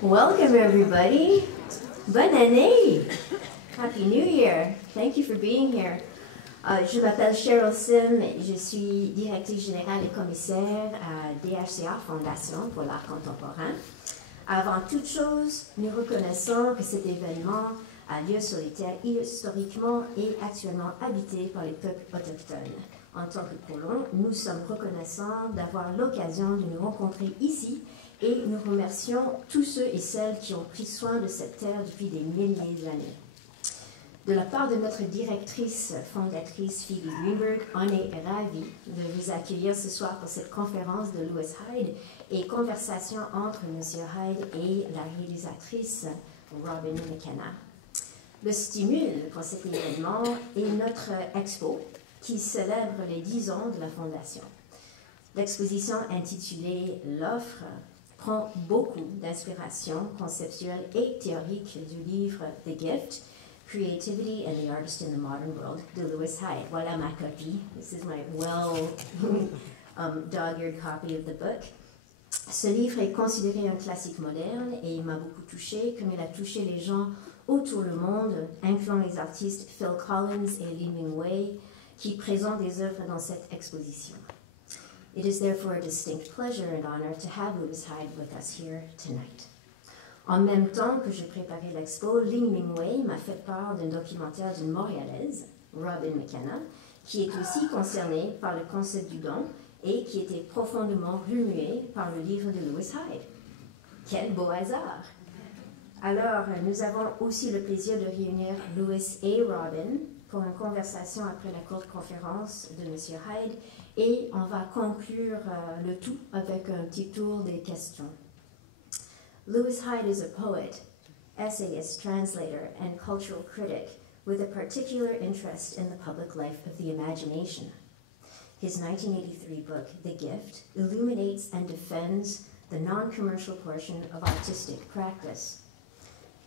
Welcome everybody. Bonne année. Happy New Year. Thank you for being here. Je m'appelle Cheryl Sim, je suis directrice générale et commissaire à DHC Fondation pour l'art contemporain. Avant toute chose, nous reconnaissons que cet événement a lieu sur les terres historiquement et actuellement habitées par les peuples autochtones. En tant que colons, nous sommes reconnaissants d'avoir l'occasion de nous rencontrer ici et nous remercions tous ceux et celles qui ont pris soin de cette terre depuis des milliers d'années. De la part de notre directrice fondatrice Phoebe Greenberg, on est ravis de vous accueillir ce soir pour cette conférence de Lewis Hyde et conversation entre M. Hyde et la réalisatrice Robin McKenna. Le stimule pour cet événement est notre expo qui célèbre les 10 ans de la Fondation. L'exposition intitulée L'Offre prend beaucoup d'inspiration conceptuelle et théorique du livre The Gift, Creativity and the Artist in the Modern World de Lewis Hyde. Voilà ma copie. This is my dog-eared copy of the book. Ce livre est considéré un classique moderne et il m'a beaucoup touché, comme il a touché les gens autour du monde, incluant les artistes Phil Collins et Lee Ming-wei, qui présentent des œuvres dans cette exposition. It is therefore a distinct pleasure and honor to have Lewis Hyde with us here tonight. En même temps que je préparais l'expo, Lee Ming-wei m'a fait part d'un documentaire d'une Montréalaise, Robin McKenna, qui est aussi concernée par le concept du don et qui était profondément remuée par le livre de Lewis Hyde. Quel beau hasard! Alors, nous avons aussi le plaisir de réunir Lewis et Robin pour une conversation après la courte conférence de M. Hyde et on va conclure le tout avec un petit tour des questions. Lewis Hyde is a poet, essayist, translator, and cultural critic with a particular interest in the public life of the imagination. His 1983 book, The Gift, illuminates and defends the non-commercial portion of artistic practice.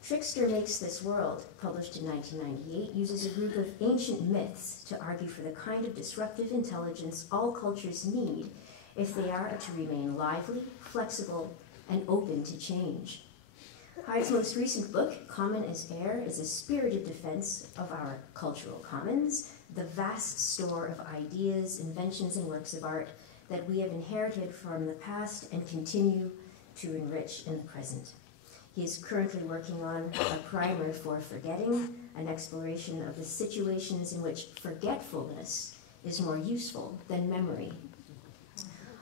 Trickster Makes This World, published in 1998, uses a group of ancient myths to argue for the kind of disruptive intelligence all cultures need if they are to remain lively, flexible, and open to change. Hyde's most recent book, Common as Air, is a spirited defense of our cultural commons, the vast store of ideas, inventions, and works of art that we have inherited from the past and continue to enrich in the present. He is currently working on a primer for Forgetting, an exploration of the situations in which forgetfulness is more useful than memory.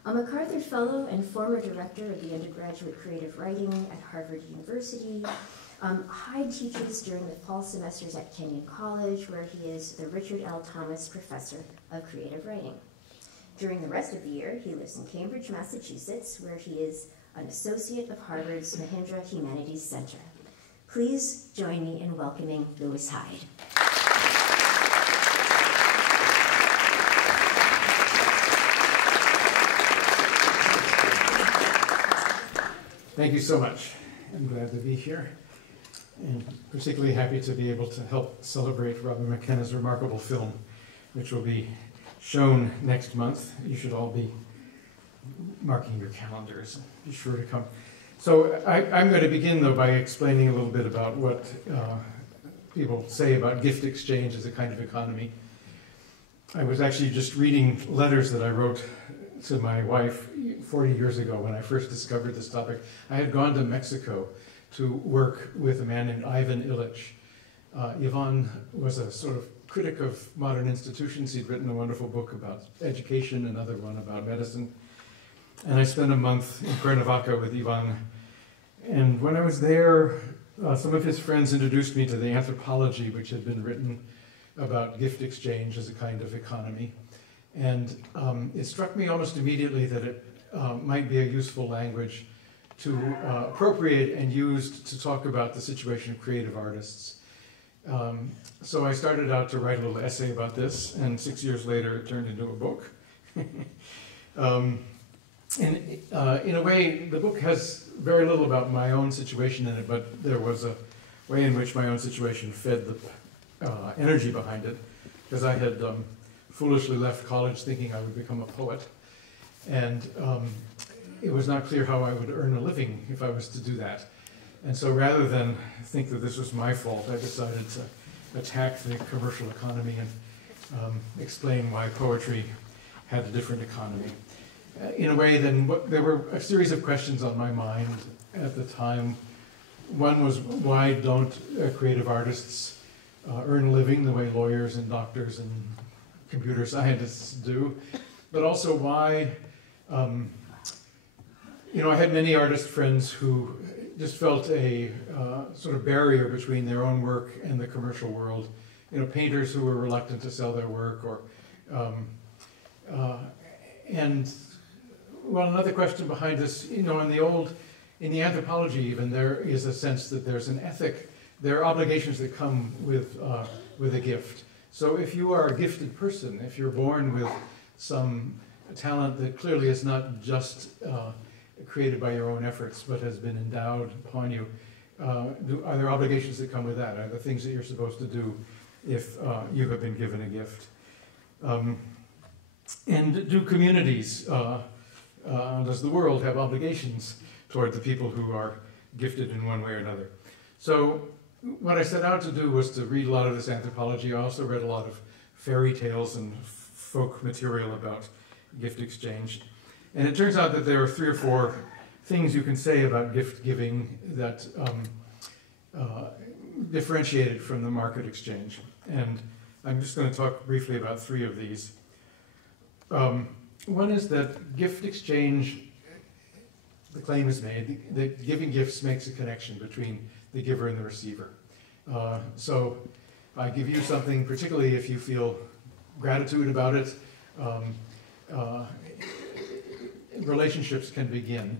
A MacArthur Fellow and former director of the undergraduate creative writing at Harvard University, Hyde teaches during the fall semesters at Kenyon College, where he is the Richard L. Thomas Professor of Creative Writing. During the rest of the year, he lives in Cambridge, Massachusetts, where he is an associate of Harvard's Mahindra Humanities Center. Please join me in welcoming Lewis Hyde. Thank you so much. I'm glad to be here, and particularly happy to be able to help celebrate Robin McKenna's remarkable film, which will be shown next month. You should all be marking your calendars. Be sure to come. So I'm going to begin, though, by explaining a little bit about what people say about gift exchange as a kind of economy. I was actually just reading letters that I wrote to my wife 40 years ago when I first discovered this topic. I had gone to Mexico to work with a man named Ivan Illich. Ivan was a sort of critic of modern institutions. He'd written a wonderful book about education, another one about medicine. And I spent a month in Cuernavaca with Ivan. And when I was there, some of his friends introduced me to the anthropology which had been written about gift exchange as a kind of economy. And it struck me almost immediately that it might be a useful language to appropriate and use to talk about the situation of creative artists. So I started out to write a little essay about this, and 6 years later it turned into a book. In a way, the book has very little about my own situation in it, but there was a way in which my own situation fed the energy behind it, because I had foolishly left college thinking I would become a poet, and it was not clear how I would earn a living if I was to do that. And so rather than think that this was my fault, I decided to attack the commercial economy and explain why poetry had a different economy. In a way, then, there were a series of questions on my mind at the time. One was, why don't creative artists earn a living the way lawyers and doctors and computer scientists do? But also why, I had many artist friends who just felt a sort of barrier between their own work and the commercial world. Painters who were reluctant to sell their work, or another question behind this, in the anthropology even, there is a sense that there's an ethic, there are obligations that come with a gift. So if you are a gifted person, if you're born with some talent that clearly is not just created by your own efforts, but has been endowed upon you, are there obligations that come with that? Are there things that you're supposed to do if you have been given a gift? And do communities, does the world have obligations toward the people who are gifted in one way or another? So what I set out to do was to read a lot of this anthropology. I also read a lot of fairy tales and folk material about gift exchange. And it turns out that there are 3 or 4 things you can say about gift giving that differentiate it from the market exchange. And I'm just going to talk briefly about 3 of these. One is that gift exchange, the claim is made, that giving gifts makes a connection between the giver and the receiver. So if I give you something, particularly if you feel gratitude about it, relationships can begin.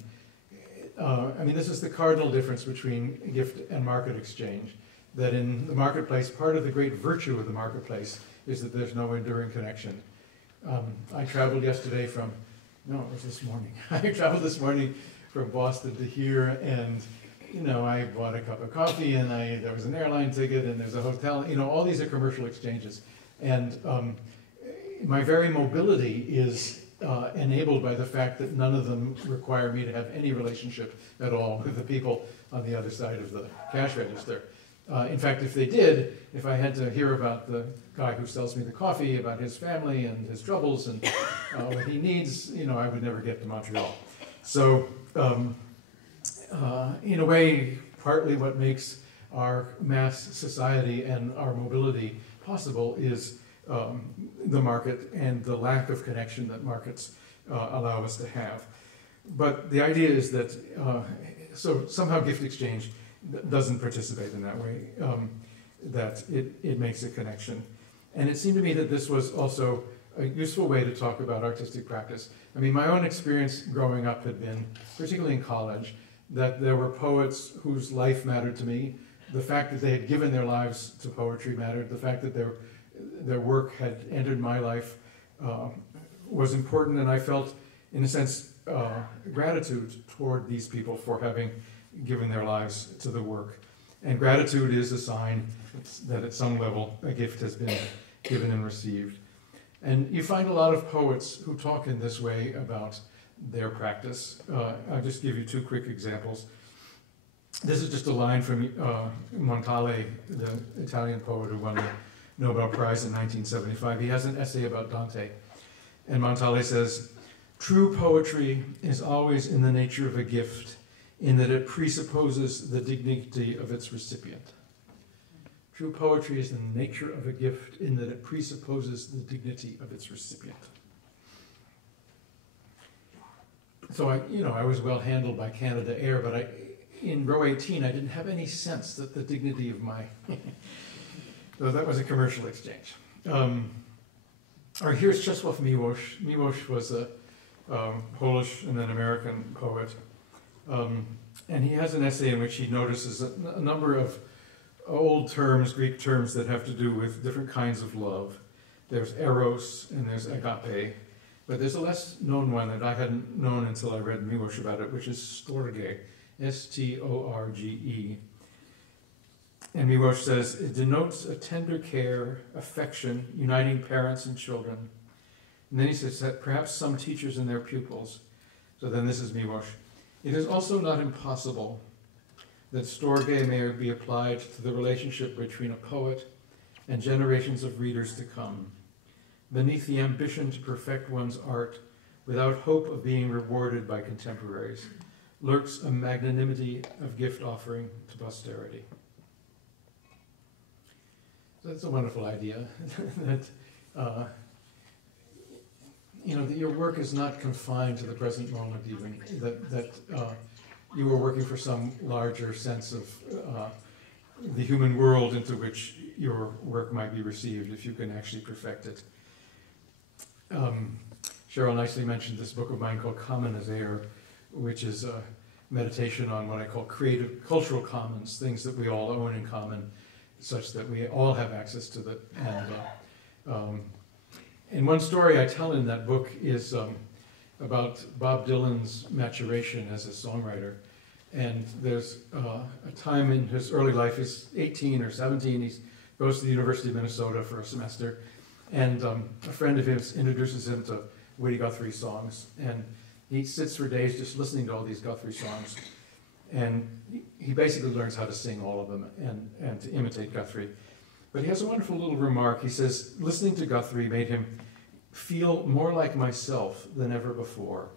This is the cardinal difference between gift and market exchange, that in the marketplace, part of the great virtue of the marketplace is that there's no enduring connection. I traveled yesterday this morning. I traveled this morning from Boston to here, and I bought a cup of coffee, and there was an airline ticket, and there's a hotel. All these are commercial exchanges, and my very mobility is enabled by the fact that none of them require me to have any relationship at all with the people on the other side of the cash register. In fact, if they did, if I had to hear about the guy who sells me the coffee, about his family and his troubles and what he needs, I would never get to Montreal. So, in a way, partly what makes our mass society and our mobility possible is the market and the lack of connection that markets allow us to have. But the idea is that, so somehow gift exchange doesn't participate in that way, that it makes a connection. And it seemed to me that this was also a useful way to talk about artistic practice. My own experience growing up had been, particularly in college, that there were poets whose life mattered to me. The fact that they had given their lives to poetry mattered. The fact that their work had entered my life was important, and I felt, in a sense, gratitude toward these people for having given their lives to the work. And gratitude is a sign that at some level a gift has been given and received. And you find a lot of poets who talk in this way about their practice. I'll just give you 2 quick examples. This is just a line from Montale, the Italian poet who won the Nobel Prize in 1975. He has an essay about Dante. And Montale says, "True poetry is always in the nature of a gift, in that it presupposes the dignity of its recipient." True poetry is in the nature of a gift, in that it presupposes the dignity of its recipient. So I was well handled by Canada Air, but in row 18, I didn't have any sense that the dignity of my... So that was a commercial exchange. Here's Czesław Miłosz. Miłosz was a Polish and then American poet. And he has an essay in which he notices a number of old terms, Greek terms, that have to do with different kinds of love. There's eros and there's agape. But there's a less known one that I hadn't known until I read Miłosz about it, which is storge, S-T-O-R-G-E. And Miłosz says, it denotes a tender care, affection, uniting parents and children. And then he says that perhaps some teachers and their pupils. So then this is Miłosz. It is also not impossible that storge may be applied to the relationship between a poet and generations of readers to come. Beneath the ambition to perfect one's art without hope of being rewarded by contemporaries lurks a magnanimity of gift offering to posterity. So that's a wonderful idea, that that your work is not confined to the present moment even, that you are working for some larger sense of the human world into which your work might be received if you can actually perfect it. Cheryl nicely mentioned this book of mine called Common as Air, which is a meditation on what I call creative cultural commons, things that we all own in common, such that we all have access to that. And one story I tell in that book is about Bob Dylan's maturation as a songwriter. And there's a time in his early life, he's 18 or 17, he goes to the University of Minnesota for a semester, and a friend of his introduces him to Woody Guthrie songs, and he sits for days just listening to all these Guthrie songs, and he basically learns how to sing all of them and to imitate Guthrie. But he has a wonderful little remark. He says, listening to Guthrie made him feel more like myself than ever before.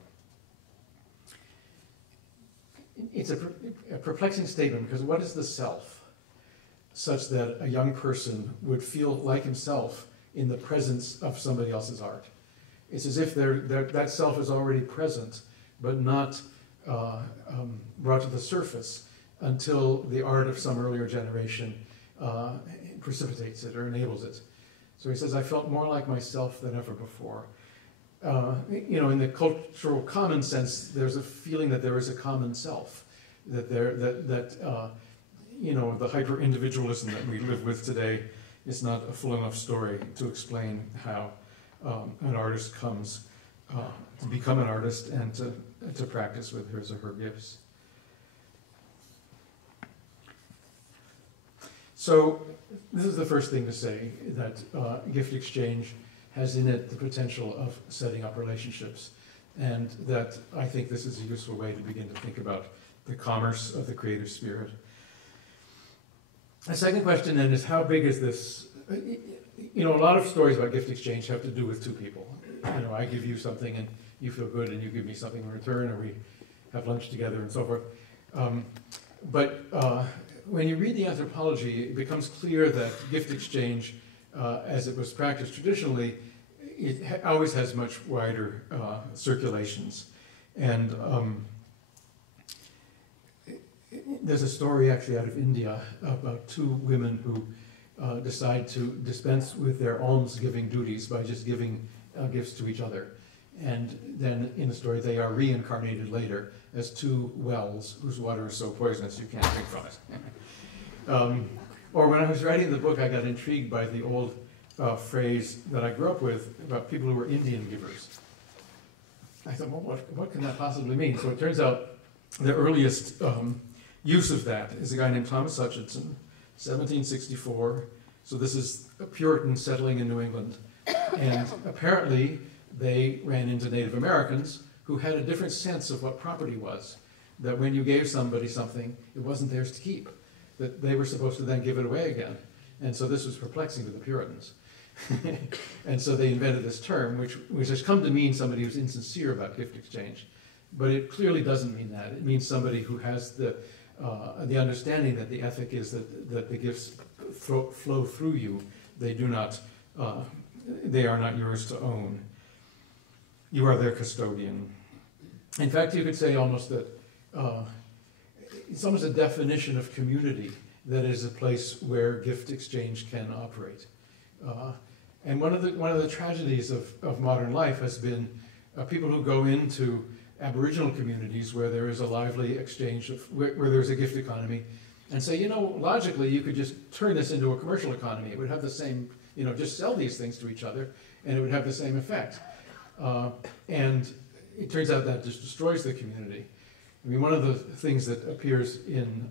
It's a perplexing statement, because what is the self such that a young person would feel like himself in the presence of somebody else's art? It's as if that self is already present, but not brought to the surface until the art of some earlier generation precipitates it or enables it. So he says, I felt more like myself than ever before. In the cultural common sense, there's a feeling that there is a common self, that the hyper-individualism that we live with today is not a full enough story to explain how an artist comes to become an artist and to practice with his or her gifts. So this is the first thing to say, that gift exchange has in it the potential of setting up relationships, and that I think this is a useful way to begin to think about the commerce of the creative spirit. The second question then is, how big is this? A lot of stories about gift exchange have to do with two people. I give you something and you feel good, and you give me something in return, or we have lunch together and so forth. But when you read the anthropology, it becomes clear that gift exchange, as it was practiced traditionally, it always has much wider circulations. And there's a story actually out of India about two women who decide to dispense with their alms-giving duties by just giving gifts to each other. And then in the story, they are reincarnated later as two wells whose water is so poisonous you can't drink from it. Or when I was writing the book, I got intrigued by the old phrase that I grew up with about people who were Indian givers. I thought, well, what can that possibly mean? So it turns out the earliest use of that is a guy named Thomas Hutchinson, 1764. So this is a Puritan settling in New England. And apparently they ran into Native Americans who had a different sense of what property was. That when you gave somebody something, it wasn't theirs to keep. That they were supposed to then give it away again. And so this was perplexing to the Puritans. And so they invented this term, which has come to mean somebody who's insincere about gift exchange. But it clearly doesn't mean that. It means somebody who has the understanding that the ethic is that the gifts flow through you. They do not, they are not yours to own. You are their custodian. In fact, you could say almost that it's almost a definition of community that is a place where gift exchange can operate. And one of the tragedies of modern life has been people who go into Aboriginal communities where there is a lively exchange, where there's a gift economy, and say, logically you could just turn this into a commercial economy. It would have the same, just sell these things to each other, and it would have the same effect. And it turns out that just destroys the community. I mean, one of the things that appears in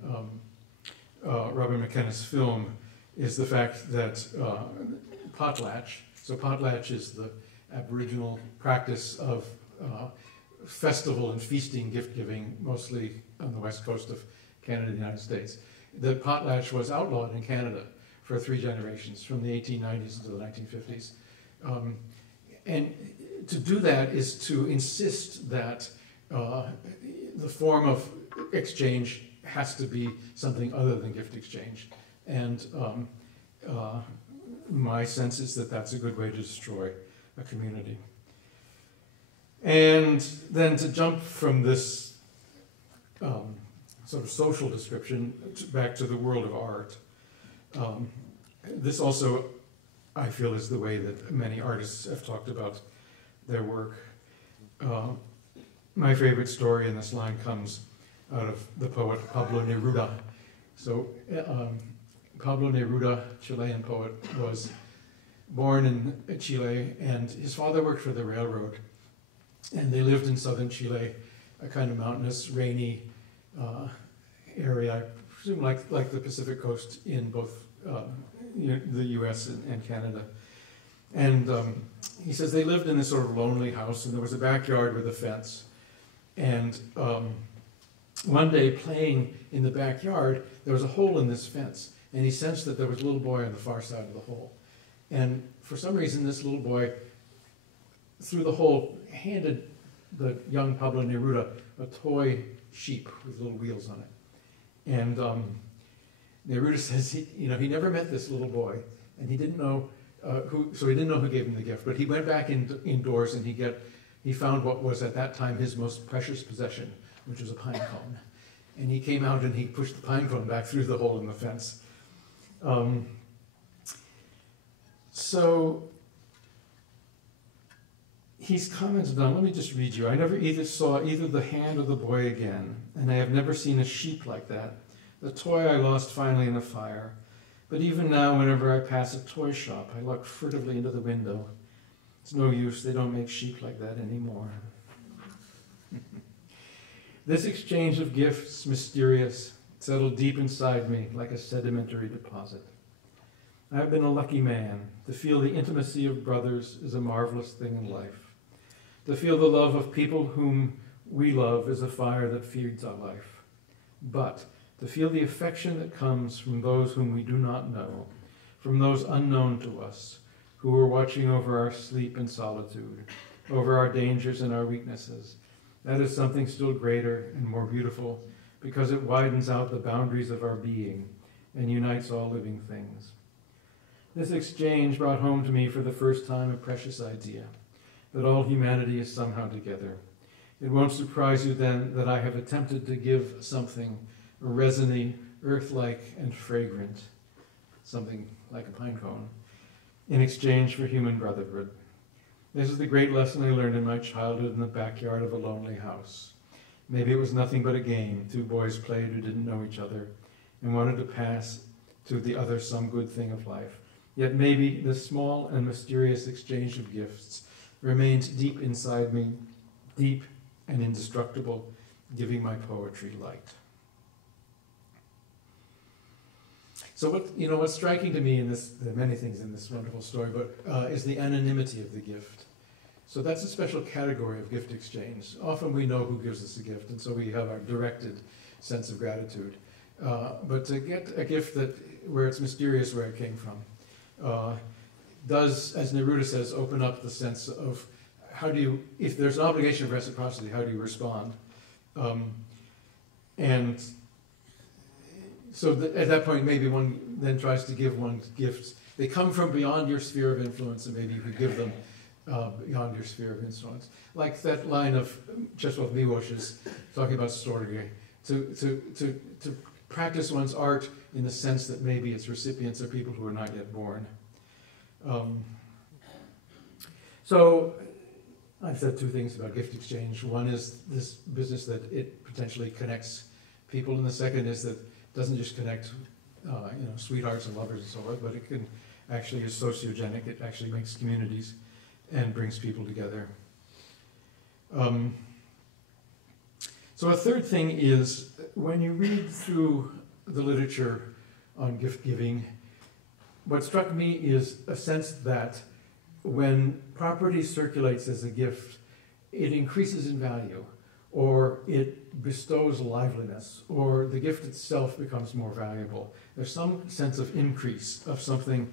Robin McKenna's film is the fact that potlatch, so potlatch is the Aboriginal practice of festival and feasting, gift-giving, mostly on the west coast of Canada and the United States. The potlatch was outlawed in Canada for 3 generations, from the 1890s to the 1950s. And to do that is to insist that the form of exchange has to be something other than gift exchange. And my sense is that that's a good way to destroy a community. And then to jump from this sort of social description back to the world of art, this also, I feel, is the way that many artists have talked about their work. My favorite story in this line comes out of the poet Pablo Neruda. So Pablo Neruda, Chilean poet, was born in Chile, and his father worked for the railroad. And they lived in southern Chile, a kind of mountainous, rainy area, I presume like the Pacific coast in both the US and Canada. And he says they lived in this sort of lonely house, and there was a backyard with a fence. And one day, playing in the backyard, there was a hole in this fence, and he sensed that there was a little boy on the far side of the hole. And for some reason, this little boy, through the hole, handed the young Pablo Neruda a toy sheep with little wheels on it. And Neruda says he never met this little boy, and he didn't know so he didn't know who gave him the gift. But he went back indoors, and he found what was at that time his most precious possession, which was a pine cone. And he came out and he pushed the pine cone back through the hole in the fence. So he's commented on, let me just read you. I never saw either the hand or the boy again, and I have never seen a sheep like that. The toy I lost finally in a fire. But even now, whenever I pass a toy shop, I look furtively into the window. It's no use, they don't make sheep like that anymore. This exchange of gifts, mysterious, settled deep inside me like a sedimentary deposit. I have been a lucky man. To feel the intimacy of brothers is a marvelous thing in life. To feel the love of people whom we love is a fire that feeds our life. But to feel the affection that comes from those whom we do not know, from those unknown to us, who are watching over our sleep and solitude, over our dangers and our weaknesses, that is something still greater and more beautiful, because it widens out the boundaries of our being and unites all living things. This exchange brought home to me for the first time a precious idea, that all humanity is somehow together. It won't surprise you then that I have attempted to give something resiny, earth-like, and fragrant, something like a pine cone, in exchange for human brotherhood. This is the great lesson I learned in my childhood in the backyard of a lonely house. Maybe it was nothing but a game. 2 boys played who didn't know each other and wanted to pass to the other some good thing of life. Yet maybe this small and mysterious exchange of gifts remained deep inside me, deep and indestructible, giving my poetry light. So what's striking to me in this, there are many things in this wonderful story, but is the anonymity of the gift. So that's a special category of gift exchange. Often we know who gives us a gift, and so we have our directed sense of gratitude. But to get a gift where it's mysterious where it came from, does, as Neruda says, open up the sense of if there's an obligation of reciprocity, how do you respond? And so at that point, maybe one then tries to give one gifts. They come from beyond your sphere of influence, and maybe you could give them beyond your sphere of influence. Like that line of Czesław Miłosz's talking about storge, to practice one's art in the sense that maybe its recipients are people who are not yet born. So I've said 2 things about gift exchange. One is this business that it potentially connects people, and the second is that it doesn't just connect sweethearts and lovers and so forth, but it can actually is sociogenic. It actually makes communities and brings people together. So a third thing is, when you read through the literature on gift giving. What struck me is a sense that when property circulates as a gift, it increases in value, or it bestows liveliness, or the gift itself becomes more valuable. There's some sense of increase, of something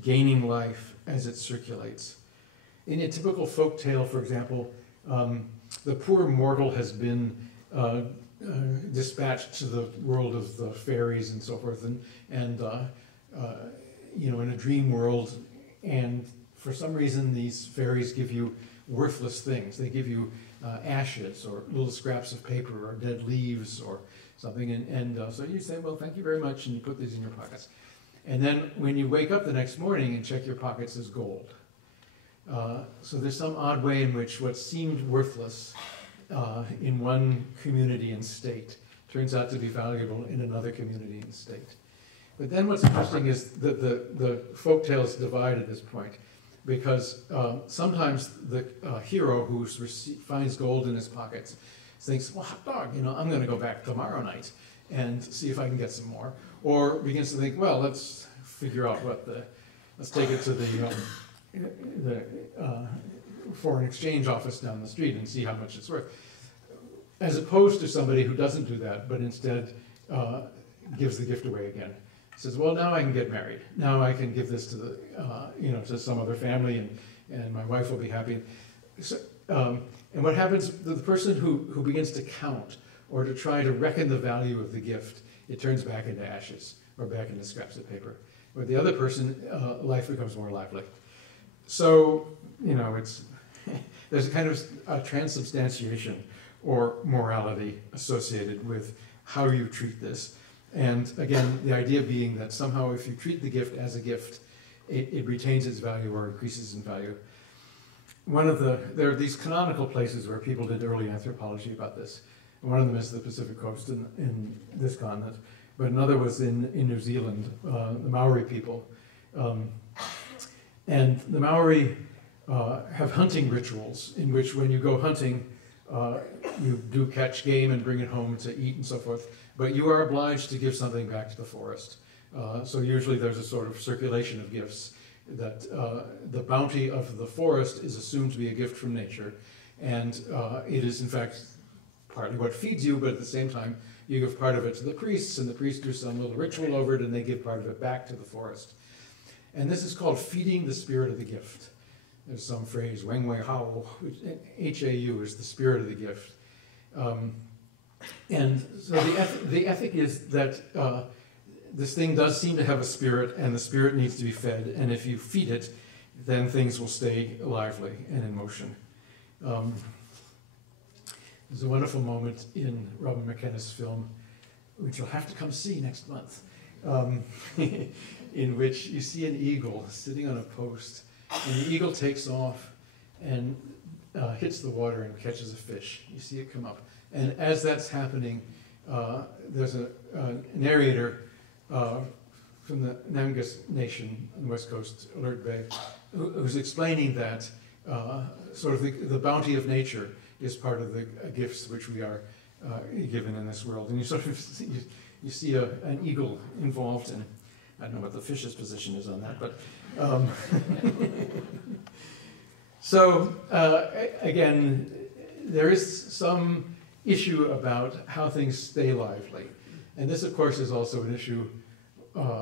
gaining life as it circulates. In a typical folk tale, for example, the poor mortal has been dispatched to the world of the fairies and so forth, and you know, in a dream world, and for some reason these fairies give you worthless things. They give you ashes or little scraps of paper or dead leaves or something, and so you say, well, thank you very much, and you put these in your pockets. And then when you wake up the next morning and check your pockets, there's gold. So there's some odd way in which what seemed worthless in one community and state turns out to be valuable in another community and state. But then what's interesting is that the folk tales divide at this point, because sometimes the hero who finds gold in his pockets thinks, well, hot dog, you know, I'm going to go back tomorrow night and see if I can get some more. Or begins to think, well, let's figure out let's take it to the foreign exchange office down the street and see how much it's worth. As opposed to somebody who doesn't do that, but instead gives the gift away again. Says, well, now I can get married. Now I can give this to the, you know, to some other family, and my wife will be happy. So, and what happens, the person who begins to count or to try to reckon the value of the gift, it turns back into ashes or back into scraps of paper. With the other person, life becomes more lively. So, you know, there's a kind of a transubstantiation or morality associated with how you treat this. And again, the idea being that somehow if you treat the gift as a gift, it retains its value or increases in value. There are these canonical places where people did early anthropology about this. One of them is the Pacific Coast in this continent, but another was in New Zealand, the Maori people. And the Maori have hunting rituals in which when you go hunting, you do catch game and bring it home to eat and so forth, but you are obliged to give something back to the forest. So usually there's a sort of circulation of gifts that the bounty of the forest is assumed to be a gift from nature, and it is in fact partly what feeds you, but at the same time you give part of it to the priests, and the priests do some little ritual over it, and they give part of it back to the forest. And this is called feeding the spirit of the gift. There's some phrase, weng wei hao, H-A-U is the spirit of the gift. And so the ethic is that this thing does seem to have a spirit, and the spirit needs to be fed, and if you feed it, then things will stay lively and in motion. There's a wonderful moment in Robin McKenna's film, which you'll have to come see next month, in which you see an eagle sitting on a post, and the eagle takes off and hits the water and catches a fish. You see it come up. And as that's happening, there's a narrator from the Nangas Nation on the West Coast, Alert Bay, who's explaining that sort of the bounty of nature is part of the gifts which we are given in this world. And you sort of see an eagle involved in, I don't know what the fish's position is on that, but so again, there is some issue about how things stay lively. And this, of course, is also an issue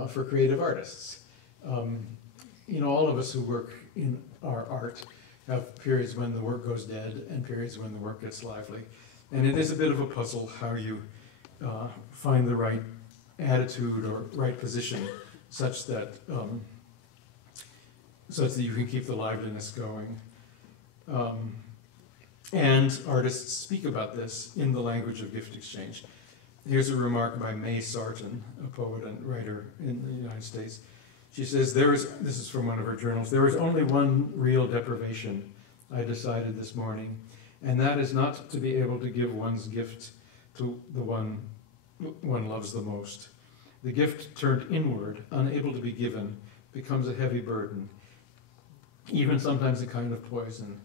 for creative artists. You know, all of us who work in our art have periods when the work goes dead and periods when the work gets lively. And it is a bit of a puzzle how you find the right attitude or right position such that you can keep the liveliness going. And artists speak about this in the language of gift exchange. Here's a remark by May Sarton, a poet and writer in the United States. She says, this is from one of her journals, "There is only one real deprivation, I decided this morning, and that is not to be able to give one's gift to the one one loves the most. The gift turned inward, unable to be given, becomes a heavy burden, even sometimes a kind of poison.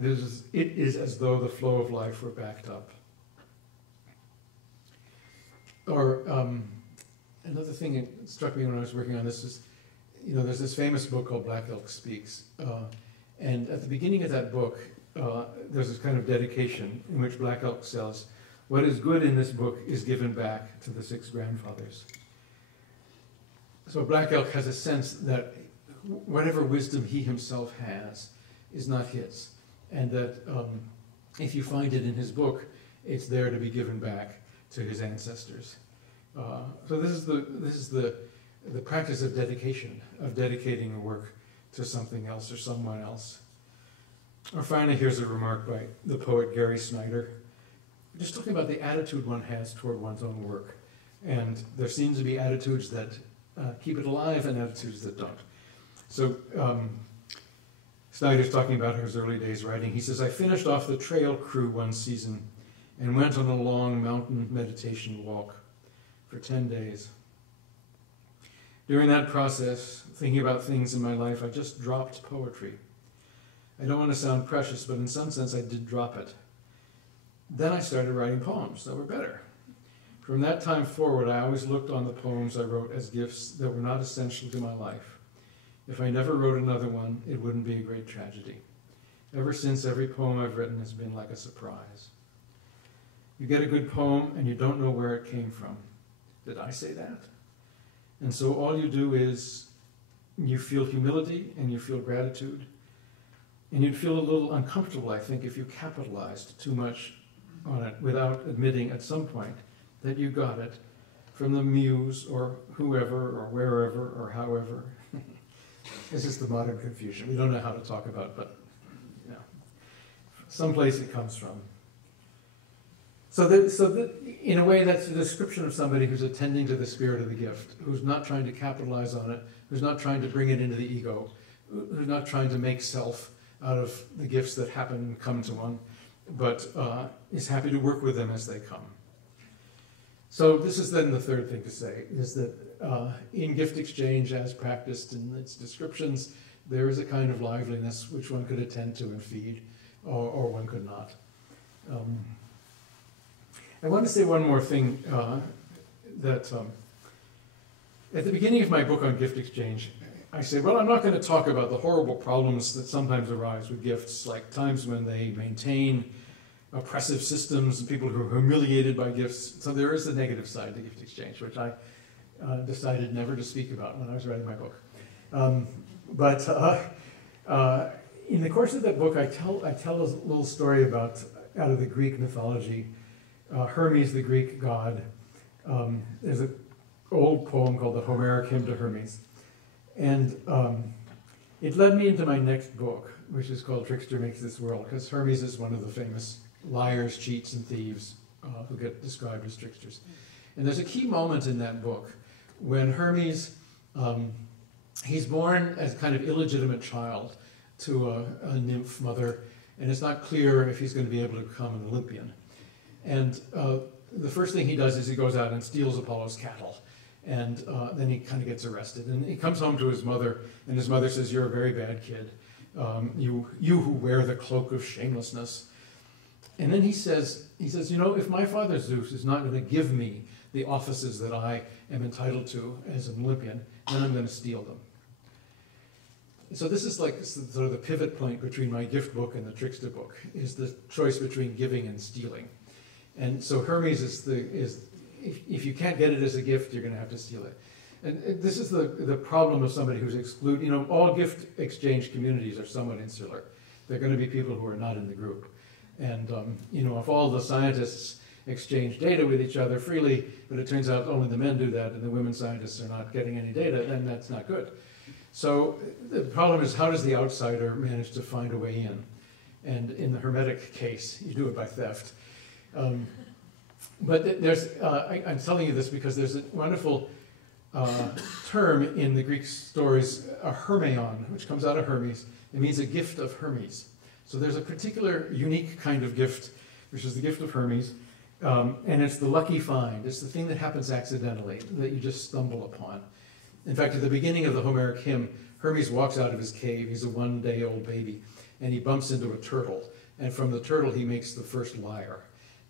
It is as though the flow of life were backed up." Or another thing that struck me when I was working on this is, there's this famous book called Black Elk Speaks, and at the beginning of that book, there's this kind of dedication in which Black Elk says, "What is good in this book is given back to the 6 grandfathers." So Black Elk has a sense that whatever wisdom he himself has is not his, and that if you find it in his book, it's there to be given back to his ancestors. So this is the practice of dedication, of dedicating a work to something else or someone else. Or finally, here's a remark by the poet Gary Snyder, just talking about the attitude one has toward one's own work. And there seems to be attitudes that keep it alive and attitudes that don't. So Snyder's talking about his early days writing. He says, "I finished off the Trail Crew one season and went on a long mountain meditation walk for 10 days. During that process, thinking about things in my life, I just dropped poetry. I don't want to sound precious, but in some sense I did drop it. Then I started writing poems that were better. From that time forward, I always looked on the poems I wrote as gifts that were not essential to my life. If I never wrote another one, it wouldn't be a great tragedy. Ever since, every poem I've written has been like a surprise. You get a good poem and you don't know where it came from. Did I say that? And so all you do is you feel humility and you feel gratitude. And you'd feel a little uncomfortable, I think, if you capitalized too much on it without admitting at some point that you got it from the muse or whoever or wherever or however. This is the modern confusion. We don't know how to talk about it, but someplace it comes from. So in a way, that's a description of somebody who's attending to the spirit of the gift, who's not trying to capitalize on it, who's not trying to bring it into the ego, who's not trying to make self out of the gifts that happen and come to one, but is happy to work with them as they come. So this is then the third thing to say, is that in gift exchange as practiced in its descriptions, there is a kind of liveliness which one could attend to and feed, or one could not. I want to say one more thing, that at the beginning of my book on gift exchange, I say, well, I'm not going to talk about the horrible problems that sometimes arise with gifts, like times when they maintain oppressive systems and people who are humiliated by gifts. So there is the negative side to gift exchange, which I decided never to speak about when I was writing my book. But in the course of that book, I tell a little story about, out of the Greek mythology, Hermes, the Greek god. There's an old poem called the Homeric Hymn to Hermes. And it led me into my next book, which is called Trickster Makes This World, because Hermes is one of the famous liars, cheats, and thieves who get described as tricksters. And there's a key moment in that book when Hermes, he's born as a kind of illegitimate child to a nymph mother, and it's not clear if he's going to be able to become an Olympian. And the first thing he does is he goes out and steals Apollo's cattle. And then he kind of gets arrested. And he comes home to his mother, and his mother says, "You're a very bad kid. You who wear the cloak of shamelessness." And then he says, if my father Zeus is not going to give me the offices that I am entitled to as an Olympian, then I'm going to steal them. So this is like sort of the pivot point between my gift book and the trickster book, is the choice between giving and stealing. And so Hermes is if you can't get it as a gift, you're going to have to steal it. And this is the problem of somebody who's excluded. All gift exchange communities are somewhat insular. They're going to be people who are not in the group. And, if all the scientists exchange data with each other freely, but it turns out only the men do that and the women scientists are not getting any data, then that's not good. So the problem is, how does the outsider manage to find a way in? And in the Hermetic case, you do it by theft. But there's, I'm telling you this because there's a wonderful term in the Greek stories, a hermaion, which comes out of Hermes. It means a gift of Hermes. So there's a particular unique kind of gift, which is the gift of Hermes, and it's the lucky find. It's the thing that happens accidentally, that you just stumble upon. In fact, at the beginning of the Homeric hymn, Hermes walks out of his cave. He's a one-day-old baby, and he bumps into a turtle. And from the turtle, he makes the first lyre.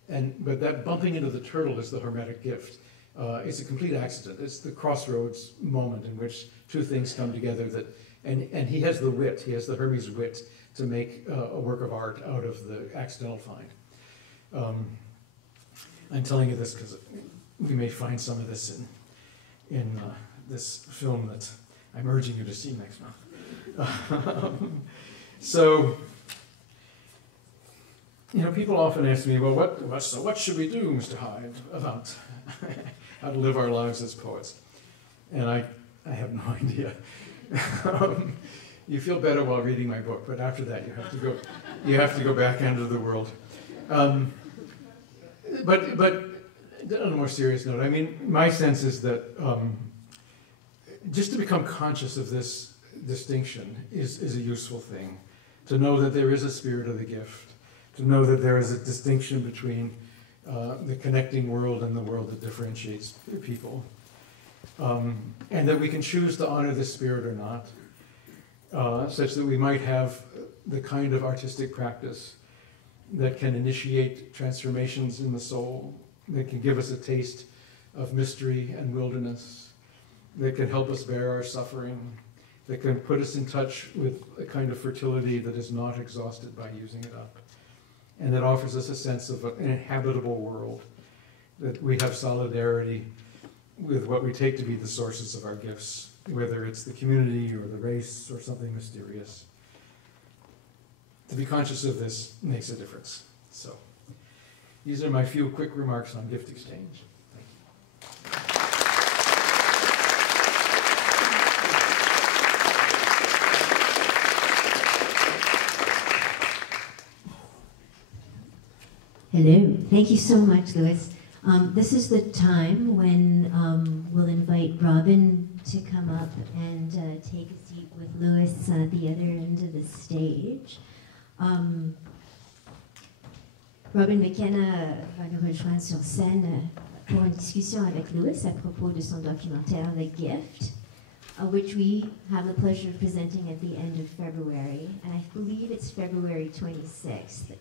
But that bumping into the turtle is the Hermetic gift. It's a complete accident. It's the crossroads moment in which two things come together that, and he has the wit, he has the Hermes wit to make a work of art out of the accidental find. I'm telling you this because we may find some of this in this film that I'm urging you to see next month. So, you know, people often ask me, well, what should we do, Mr. Hyde, about how to live our lives as poets? And I have no idea. You feel better while reading my book, but after that you have to go back into the world. But on a more serious note, I mean, my sense is that just to become conscious of this distinction is a useful thing. To know that there is a spirit of the gift, to know that there is a distinction between the connecting world and the world that differentiates people, and that we can choose to honor this spirit or not, such that we might have the kind of artistic practice that can initiate transformations in the soul, that can give us a taste of mystery and wilderness, that can help us bear our suffering, that can put us in touch with a kind of fertility that is not exhausted by using it up, and that offers us a sense of an inhabitable world, that we have solidarity with what we take to be the sources of our gifts, whether it's the community or the race or something mysterious. To be conscious of this makes a difference. So, these are my few quick remarks on gift exchange. Hello. Thank you so much, Lewis. This is the time when we'll invite Robin to come up and take a seat with Lewis at the other end of the stage. Robin McKenna va nous rejoindre sur scène pour une discussion avec Lewis à propos de son documentaire The Gift, which we have the pleasure of presenting at the end of February, and I believe it's February 26th,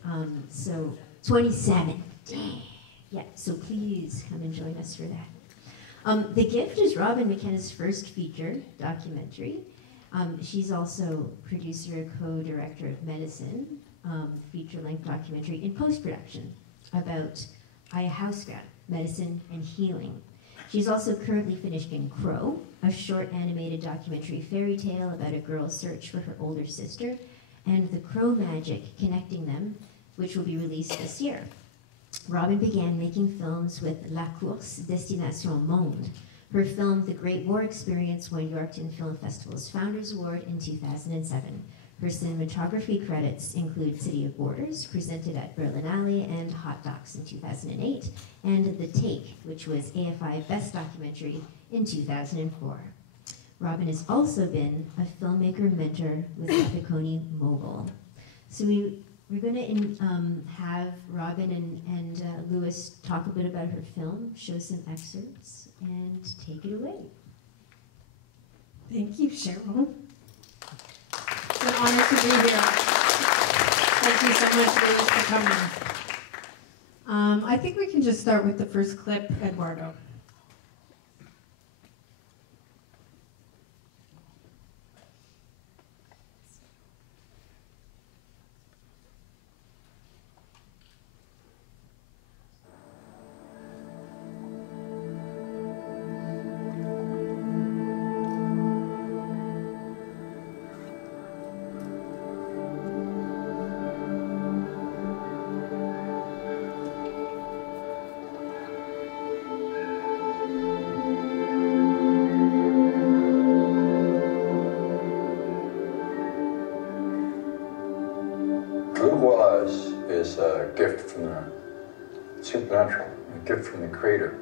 so 27. Dang. Yeah, so please come and join us for that. The Gift is Robin McKenna's first feature documentary. She's also producer and co-director of Medicine, feature-length documentary in post-production about ayahuasca, medicine, and healing. She's also currently finishing Crow, a short animated documentary fairy tale about a girl's search for her older sister, and the Crow magic connecting them, which will be released this year. Robin began making films with La Course Destination Monde. Her film, The Great War Experience, won Yorkton Film Festival's Founders Award in 2007. Her cinematography credits include City of Borders, presented at Berlinale, and Hot Docs in 2008, and The Take, which was AFI Best Documentary in 2004. Robin has also been a filmmaker mentor with Economy Mogul. So we're going to have Robin and Lewis talk a bit about her film, show some excerpts, and take it away. Thank you, Cheryl. It's an honor to be here. Thank you so much, Lewis, for coming. I think we can just start with the first clip, Eduardo. Is a gift from the supernatural, a gift from the Creator.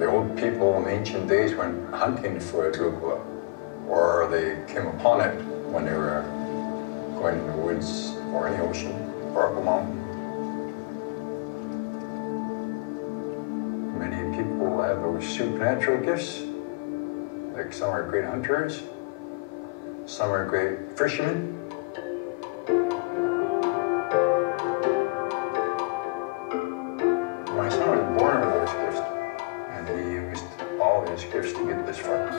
The old people in ancient days went hunting for a glugwa, or they came upon it when they were going in the woods or in the ocean or up a mountain. Many people have those supernatural gifts, like some are great hunters, some are great fishermen. My son was born his gifts to get this far.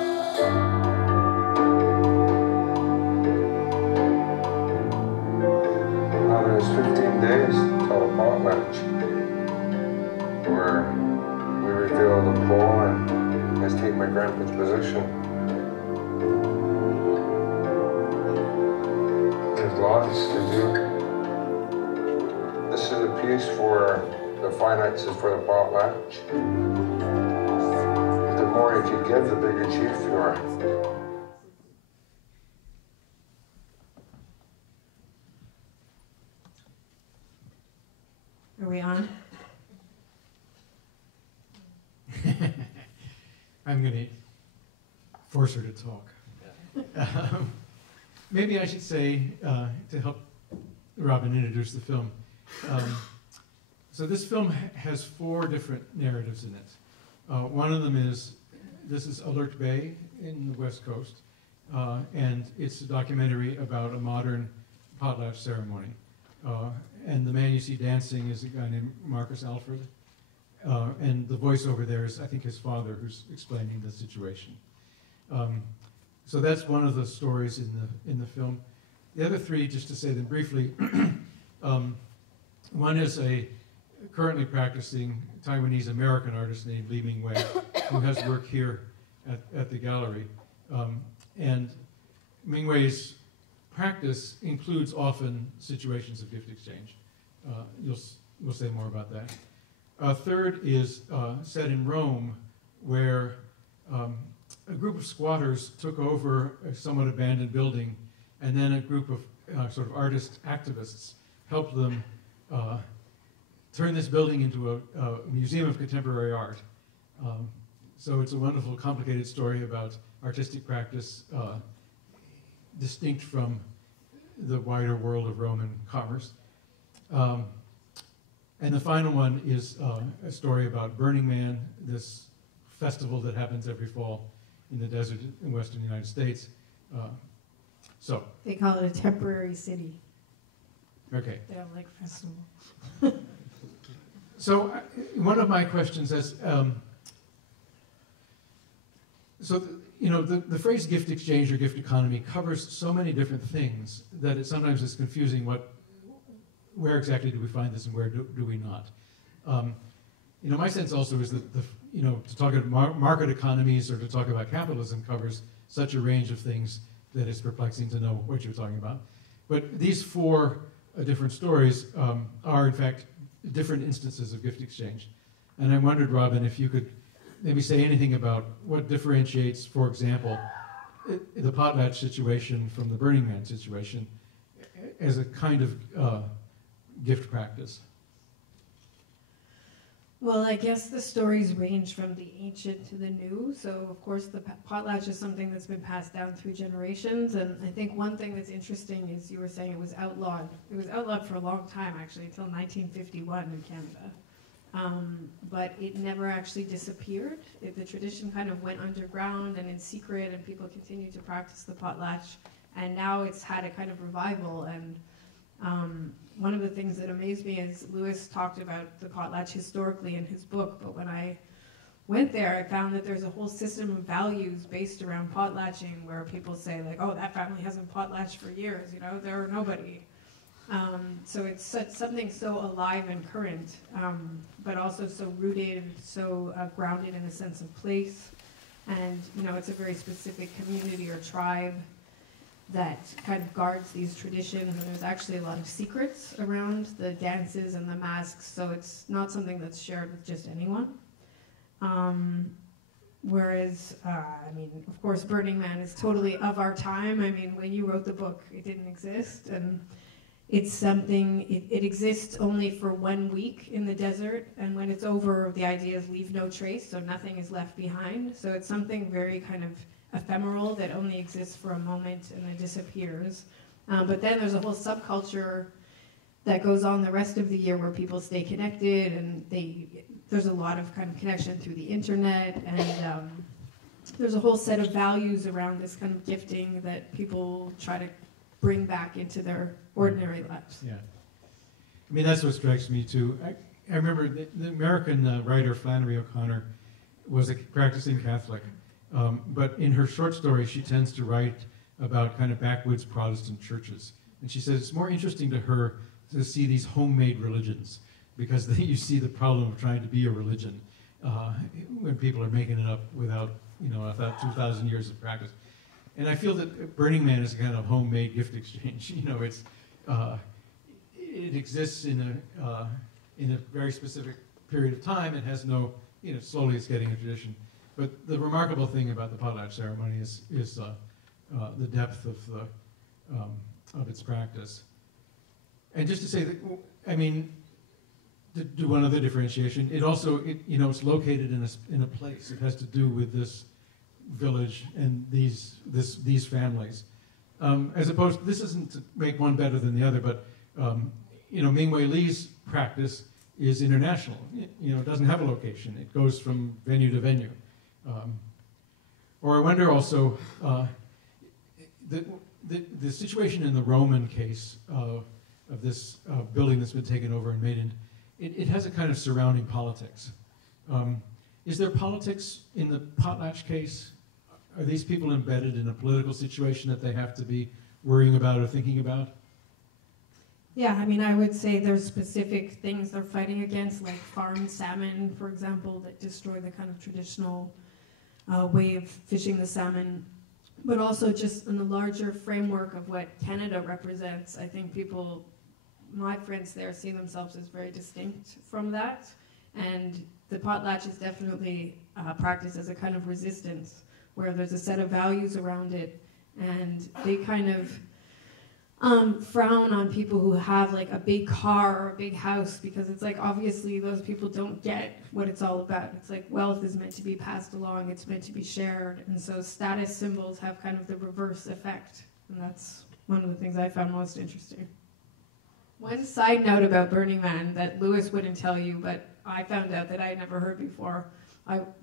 Now there's 15 days till the potlatch, where we reveal the pole and I take my grandpa's position. There's lots to do. This is a piece for the finances for the potlatch. The more you can give, the bigger chief you are. Are we on? I'm going to force her to talk. Maybe I should say, to help Robin introduce the film. So this film has 4 different narratives in it. One of them is, this is Alert Bay in the West Coast, and it's a documentary about a modern potlatch ceremony. And the man you see dancing is a guy named Marcus Alfred. And the voiceover there is, I think, his father who's explaining the situation. So that's one of the stories in the film. The other 3, just to say them briefly, one is a currently practicing Taiwanese American artist named Li Mingwei, who has work here at the gallery. And Mingwei's practice includes often situations of gift exchange. We'll say more about that. Third is set in Rome, where a group of squatters took over a somewhat abandoned building, and then a group of sort of artist activists helped them turn this building into a museum of contemporary art. So it's a wonderful, complicated story about artistic practice distinct from the wider world of Roman commerce. And the final one is a story about Burning Man, this festival that happens every fall in the desert in western United States. So They call it a temporary city. Okay. They don't like festival. So one of my questions is, the phrase gift exchange or gift economy covers so many different things that it sometimes is confusing where exactly do we find this and where do we not? My sense also is that to talk about market economies or to talk about capitalism covers such a range of things that it's perplexing to know what you're talking about. But these 4 different stories are in fact different instances of gift exchange. And I wondered, Robin, if you could maybe say anything about what differentiates, for example, the potlatch situation from the Burning Man situation as a kind of gift practice. Well, I guess the stories range from the ancient to the new. So, of course, the potlatch is something that's been passed down through generations. And I think one thing that's interesting is you were saying it was outlawed. It was outlawed for a long time, actually, until 1951 in Canada. But it never actually disappeared. The tradition kind of went underground and in secret, and people continued to practice the potlatch. And now it's had a kind of revival. And one of the things that amazed me is Lewis talked about the potlatch historically in his book, but when I went there, I found that there's a whole system of values based around potlatching where people say, like, oh, that family hasn't potlatched for years, they're nobody. So it's something so alive and current, but also so rooted, so grounded in a sense of place. And, it's a very specific community or tribe that kind of guards these traditions, and there's actually a lot of secrets around the dances and the masks, so it's not something that's shared with just anyone. Whereas, of course, Burning Man is totally of our time. When you wrote the book, it didn't exist, and it's something, it exists only for 1 week in the desert, and when it's over, the idea is leave no trace, so nothing is left behind. So it's something very kind of ephemeral that only exists for a moment and then disappears. But then there's a whole subculture that goes on the rest of the year where people stay connected, and there's a lot of kind of connection through the internet, and there's a whole set of values around this kind of gifting that people try to bring back into their ordinary lives. Yeah. That's what strikes me too. I remember the American writer Flannery O'Connor was a practicing Catholic. But in her short stories, she tends to write about kind of backwoods Protestant churches. And she says it's more interesting to her to see these homemade religions, because then you see the problem of trying to be a religion when people are making it up without, without 2,000 years of practice. And I feel that Burning Man is a kind of homemade gift exchange. It exists in a very specific period of time. It has no, slowly it's getting a tradition. But the remarkable thing about the potlatch ceremony is the depth of its practice. And just to say that, to do one other differentiation, it also, it's located in a place. It has to do with this village and these families. As opposed, this isn't to make one better than the other, but Ming-Wei Li's practice is international. It doesn't have a location. It goes from venue to venue. Or I wonder also, the situation in the Roman case of this building that's been taken over and made in, it has a kind of surrounding politics. Is there politics in the potlatch case? Are these people embedded in a political situation that they have to be worrying about or thinking about? Yeah, I would say there's specific things they're fighting against, like farmed salmon, for example, that destroy the kind of traditional way of fishing the salmon. But also just in the larger framework of what Canada represents, I think people, my friends there, see themselves as very distinct from that. And the potlatch is definitely practiced as a kind of resistance, where there's a set of values around it, and they kind of frown on people who have like a big car or a big house, because it's like obviously those people don't get what it's all about. It's like wealth is meant to be passed along, it's meant to be shared, and so status symbols have kind of the reverse effect, and that's one of the things I found most interesting. One side note about Burning Man that Lewis wouldn't tell you, but I found out that I had never heard before.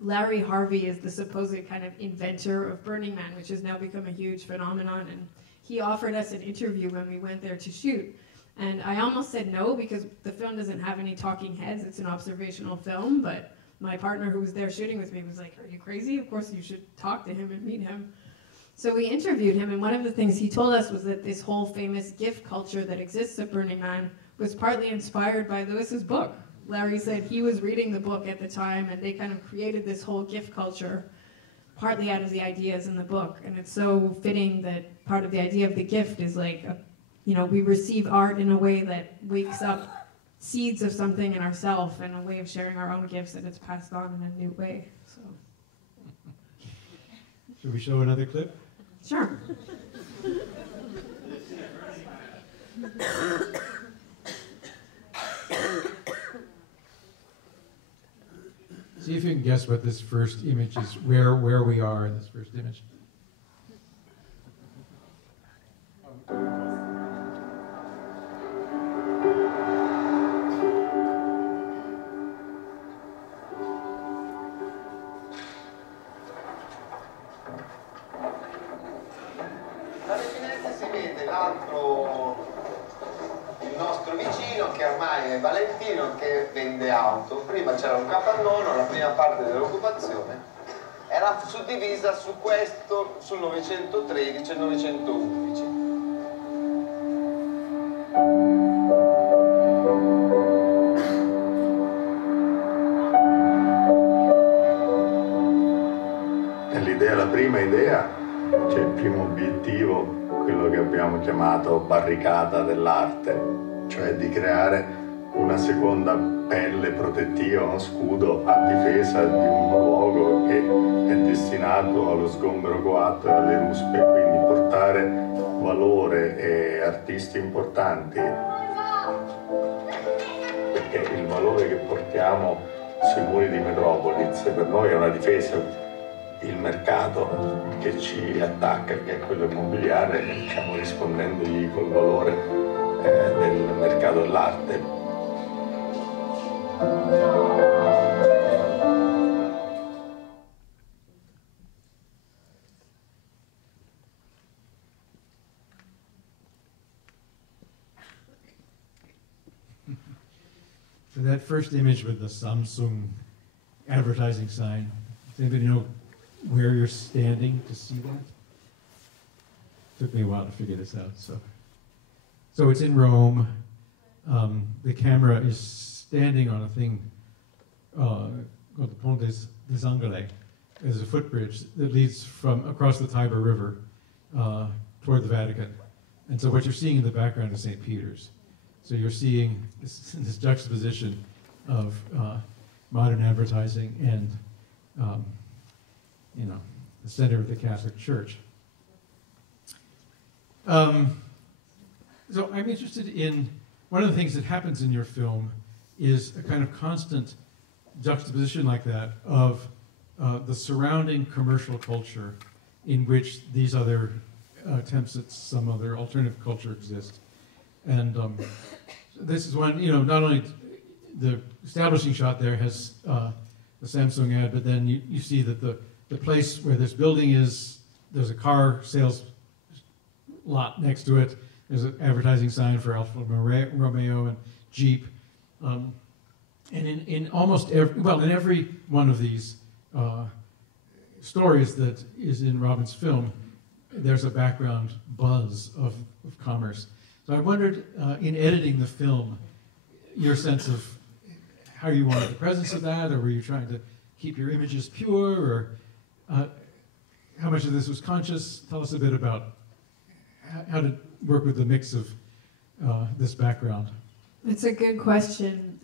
Larry Harvey is the supposed kind of inventor of Burning Man, which has now become a huge phenomenon, and he offered us an interview when we went there to shoot. And I almost said no, because the film doesn't have any talking heads, it's an observational film, but my partner who was there shooting with me was like, "Are you crazy? Of course you should talk to him and meet him." So we interviewed him, and one of the things he told us was that this whole famous gift culture that exists at Burning Man was partly inspired by Lewis's book. Larry said he was reading the book at the time, and they kind of created this whole gift culture partly out of the ideas in the book. And it's so fitting that part of the idea of the gift is like, we receive art in a way that wakes up seeds of something in ourselves, and a way of sharing our own gifts, that it's passed on in a new way. So, should we show another clip? Sure. See if you can guess what this first image is, where we are in this first image. Dalle finestre si vede l'altro, il nostro vicino, che ormai è Valentino, che vende auto. Prima c'era un capannone, la prima parte dell'occupazione era suddivisa su questo, sul 913 e 911. La prima idea, cioè il primo obiettivo, quello che abbiamo chiamato barricata dell'arte, cioè di creare una seconda pelle protettiva, uno scudo a difesa di un luogo che è destinato allo sgombero coatto e alle ruspe, quindi portare valore e artisti importanti, perché il valore che portiamo sui muri di Metropolis per noi è una difesa. Il mercato che ci attacca, che è quello immobiliare, stiamo rispondendogli col valore del mercato dell'arte. So that first image with the Samsung advertising sign, Does anybody know where you're standing to see that? Took me a while to figure this out. So it's in Rome. The camera is standing on a thing called the Pont des Anglais. There's a footbridge that leads from across the Tiber River toward the Vatican. And so what you're seeing in the background is St. Peter's. So you're seeing this juxtaposition of modern advertising and, the center of the Catholic Church. So I'm interested in, one of the things that happens in your film is a kind of constant juxtaposition like that of the surrounding commercial culture in which these other attempts at some other alternative culture exist. And this is one, not only the establishing shot there has the Samsung ad, but then you see that the place where this building is, there's a car sales lot next to it. There's an advertising sign for Alfa Romeo and Jeep. And in almost every one of these stories that is in Robin's film, there's a background buzz of commerce. So I wondered, in editing the film, your sense of how you wanted the presence of that, or were you trying to keep your images pure, or how much of this was conscious? Tell us a bit about how to work with the mix of this background. It's a good question.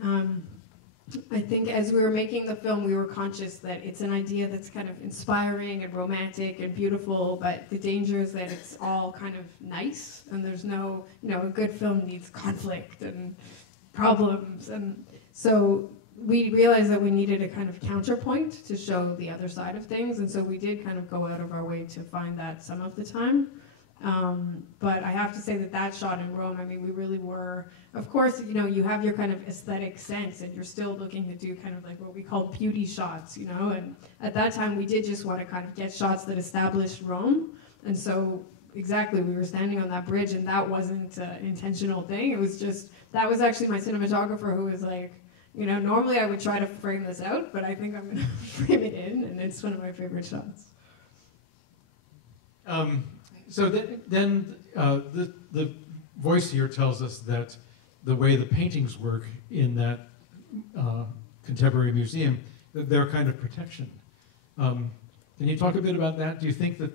I think as we were making the film, we were conscious that it's an idea that's kind of inspiring and romantic and beautiful, but the danger is that it's all kind of nice, and there's no, a good film needs conflict and problems. And so we realized that we needed a kind of counterpoint to show the other side of things, and so we did kind of go out of our way to find that some of the time. But I have to say that shot in Rome, we really were, of course, you have your kind of aesthetic sense, and you're still looking to do kind of like what we call beauty shots, and at that time we did just want to kind of get shots that established Rome. And so exactly, we were standing on that bridge, and that wasn't an intentional thing. It was just, that was actually my cinematographer who was like, normally I would try to frame this out, but I think I'm going to frame it in, and it's one of my favorite shots. So then the voice here tells us that the way the paintings work in that contemporary museum, that they're kind of protection. Can you talk a bit about that? Do you think that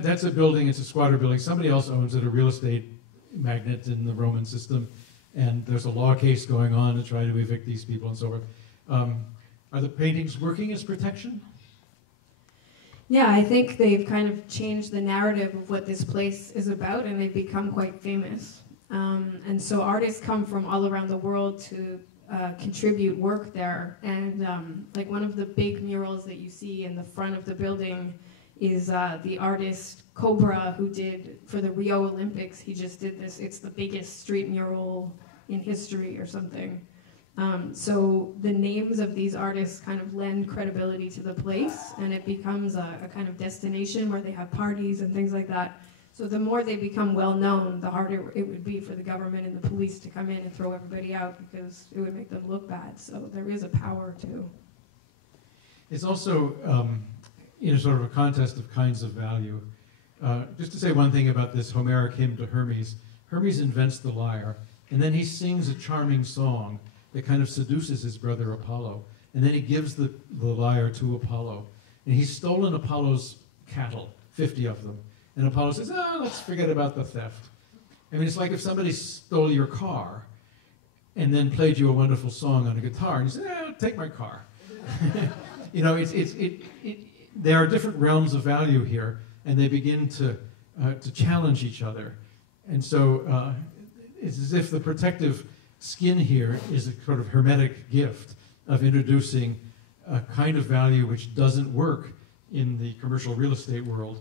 that's a building, it's a squatter building, somebody else owns it, a real estate magnate in the Roman system, and there's a law case going on to try to evict these people and so forth. Are the paintings working as protection? Yeah, I think they've kind of changed the narrative of what this place is about, and they've become quite famous. And so artists come from all around the world to contribute work there. And like one of the big murals that you see in the front of the building is the artist Cobra, who did, for the Rio Olympics, he just did this. It's the biggest street mural in history or something. So the names of these artists kind of lend credibility to the place, and it becomes a kind of destination where they have parties and things like that. So the more they become well known, the harder it would be for the government and the police to come in and throw everybody out, because it would make them look bad. So there is a power too. It's also sort of a contest of kinds of value. Just to say one thing about this Homeric hymn to Hermes, Hermes invents the lyre, and then he sings a charming song that kind of seduces his brother Apollo. And then he gives the lyre to Apollo. And he's stolen Apollo's cattle, 50 of them. And Apollo says, let's forget about the theft. It's like if somebody stole your car and then played you a wonderful song on a guitar, and you say, take my car. There are different realms of value here, and they begin to challenge each other. And so it's as if the protective skin here is a sort of hermetic gift of introducing a kind of value which doesn't work in the commercial real estate world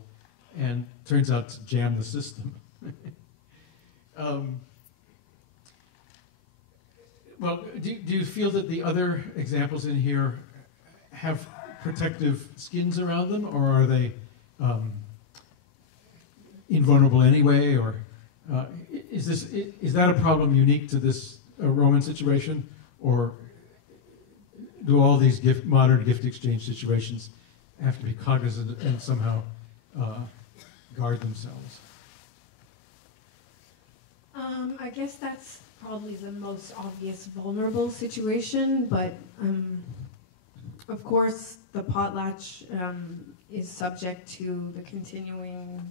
and turns out to jam the system. Well, do you feel that the other examples in here have protective skins around them, or are they invulnerable anyway, or is that a problem unique to this Roman situation, or do all these modern gift exchange situations have to be cognizant and somehow guard themselves? I guess that's probably the most obvious vulnerable situation, but of course the potlatch is subject to the continuing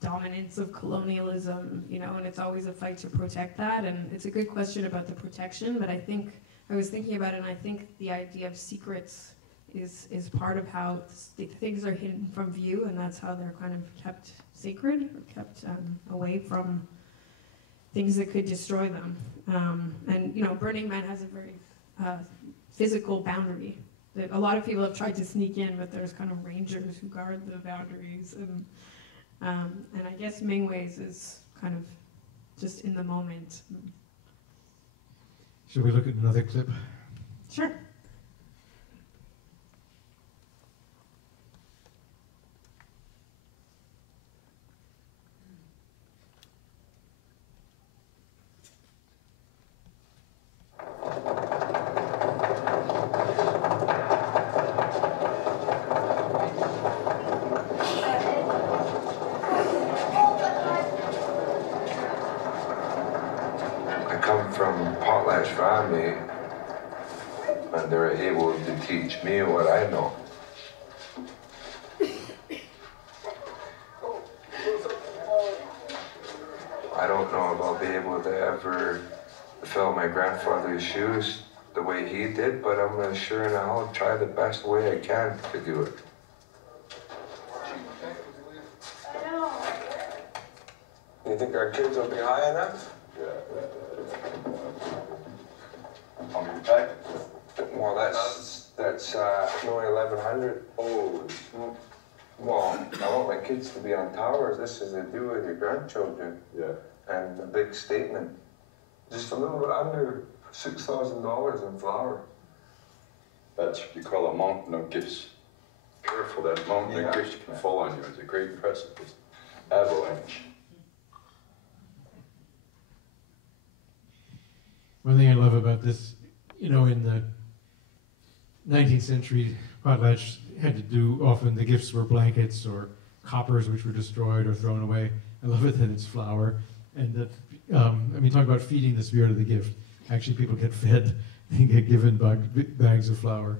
dominance of colonialism, you know, and it's always a fight to protect that, and it's a good question about the protection, but I think, I was thinking about it, and I think the idea of secrets is part of how things are hidden from view, and that's how they're kind of kept sacred, or kept away from things that could destroy them. And, you know, Burning Man has a very physical boundary that a lot of people have tried to sneak in, but there's kind of rangers who guard the boundaries. And I guess Mingwei's is kind of just in the moment. Should we look at another clip? Sure. Family, and they're able to teach me what I know. I don't know if I'll be able to ever fill my grandfather's shoes the way he did, but I'm sure now I'll try the best way I can to do it. You think our kids will be high enough? Well, that's only 1,100. Oh, well, I want my kids to be on towers. This is to do with your grandchildren. Yeah. And a big statement. Just a little bit under $6,000 in flour. That's what you call a mountain of gifts. Careful, that mountain of gifts can fall on you. It's a great precipice. Avalanche. One thing I love about this, you know, in the 19th century, potlatch had to do, often the gifts were blankets or coppers which were destroyed or thrown away. I love it that it's flour, and that, I mean, talk about feeding the spirit of the gift. Actually, people get fed, they get given bags of flour.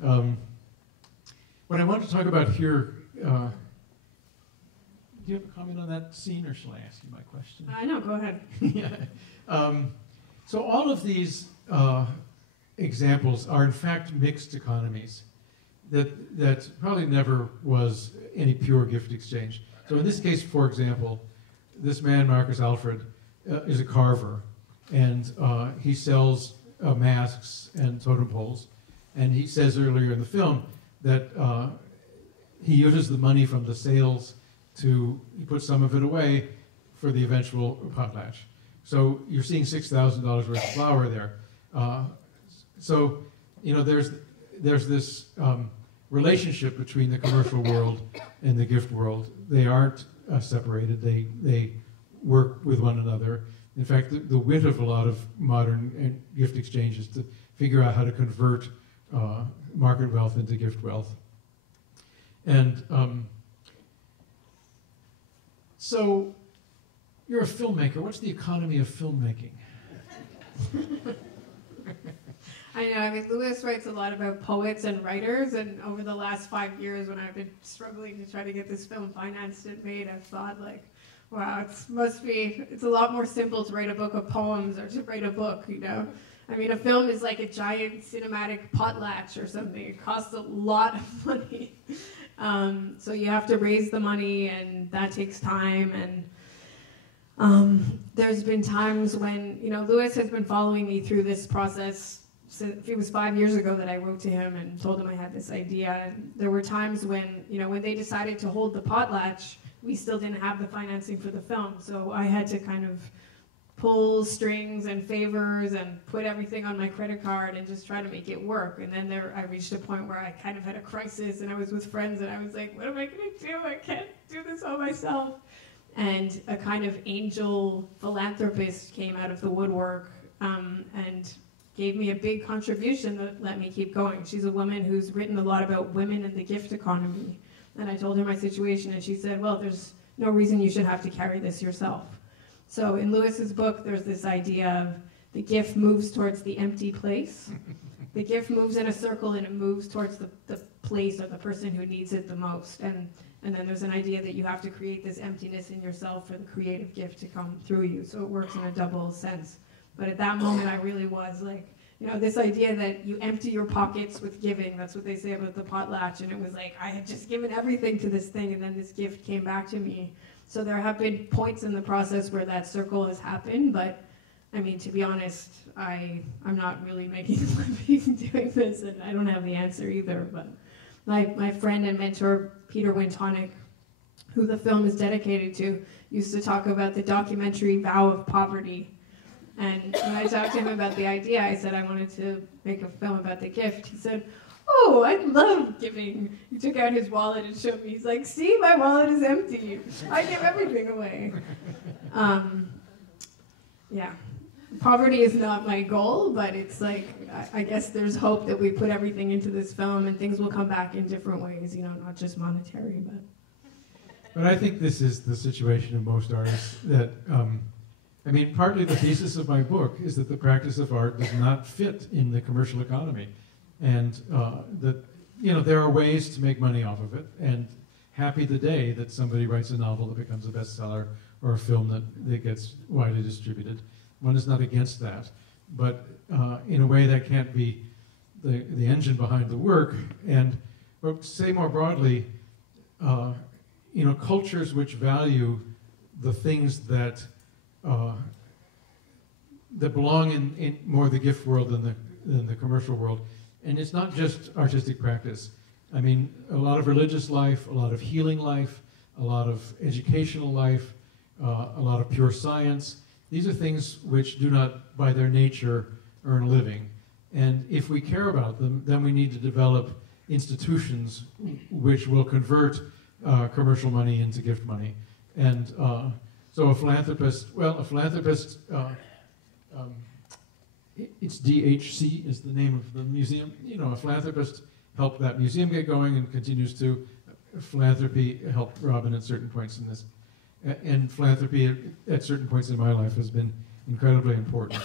What I want to talk about here, do you have a comment on that scene, or shall I ask you my question? No, go ahead. Yeah. So all of these examples are in fact mixed economies. That probably never was any pure gift exchange. So in this case, for example, this man, Marcus Alfred, is a carver, and he sells masks and totem poles. And he says earlier in the film that he uses the money from the sales he puts some of it away for the eventual potlatch. So you're seeing $6,000 worth of flour there. So, you know, there's this relationship between the commercial world and the gift world. They aren't separated. They work with one another. In fact, the wit of a lot of modern gift exchange is to figure out how to convert market wealth into gift wealth. And so you're a filmmaker. What's the economy of filmmaking? I know, I mean, Lewis writes a lot about poets and writers, and over the last 5 years when I've been struggling to try to get this film financed and made, I've thought, like, wow, it's a lot more simple to write a book of poems or to write a book, you know? I mean, a film is like a giant cinematic potlatch or something. It costs a lot of money. So you have to raise the money, and that takes time, and there's been times when, you know, Lewis has been following me through this process. It was 5 years ago that I wrote to him and told him I had this idea. And there were times when, you know, when they decided to hold the potlatch, we still didn't have the financing for the film. So I had to kind of pull strings and favors and put everything on my credit card and just try to make it work. And then I reached a point where I kind of had a crisis, and I was with friends, and I was like, what am I going to do? I can't do this all myself. And a kind of angel philanthropist came out of the woodwork, and gave me a big contribution that let me keep going. She's a woman who's written a lot about women in the gift economy. And I told her my situation, and she said, well, there's no reason you should have to carry this yourself. So in Lewis's book, there's this idea of the gift moves towards the empty place. The gift moves in a circle, and it moves towards the place or the person who needs it the most. And then there's an idea that you have to create this emptiness in yourself for the creative gift to come through you. So it works in a double sense. But at that moment, I really was like, you know, this idea that you empty your pockets with giving, that's what they say about the potlatch. And it was like, I had just given everything to this thing, and then this gift came back to me. So there have been points in the process where that circle has happened, but I mean, to be honest, I'm not really making a living doing this, and I don't have the answer either. But my friend and mentor, Peter Wintonic, who the film is dedicated to, used to talk about the documentary Vow of Poverty. And when I talked to him about the idea, I said I wanted to make a film about the gift. He said, oh, I love giving. He took out his wallet and showed me. He's like, see, my wallet is empty. I give everything away. Yeah. Poverty is not my goal, but it's like, I guess there's hope that we put everything into this film and things will come back in different ways, you know, not just monetary, but. But I think this is the situation of most artists that, I mean, partly the thesis of my book is that the practice of art does not fit in the commercial economy. And that, you know, there are ways to make money off of it, and happy the day that somebody writes a novel that becomes a bestseller or a film that gets widely distributed. One is not against that, but in a way that can't be the engine behind the work. And or to say more broadly, you know, cultures which value the things that belong in more the gift world than the commercial world. And it's not just artistic practice. I mean, a lot of religious life, a lot of healing life, a lot of educational life, a lot of pure science. These are things which do not, by their nature, earn a living. And if we care about them, then we need to develop institutions which will convert commercial money into gift money. And so a philanthropist, it's DHC is the name of the museum. You know, a philanthropist helped that museum get going and continues to. Philanthropy helped Robin at certain points in this. And philanthropy at certain points in my life has been incredibly important.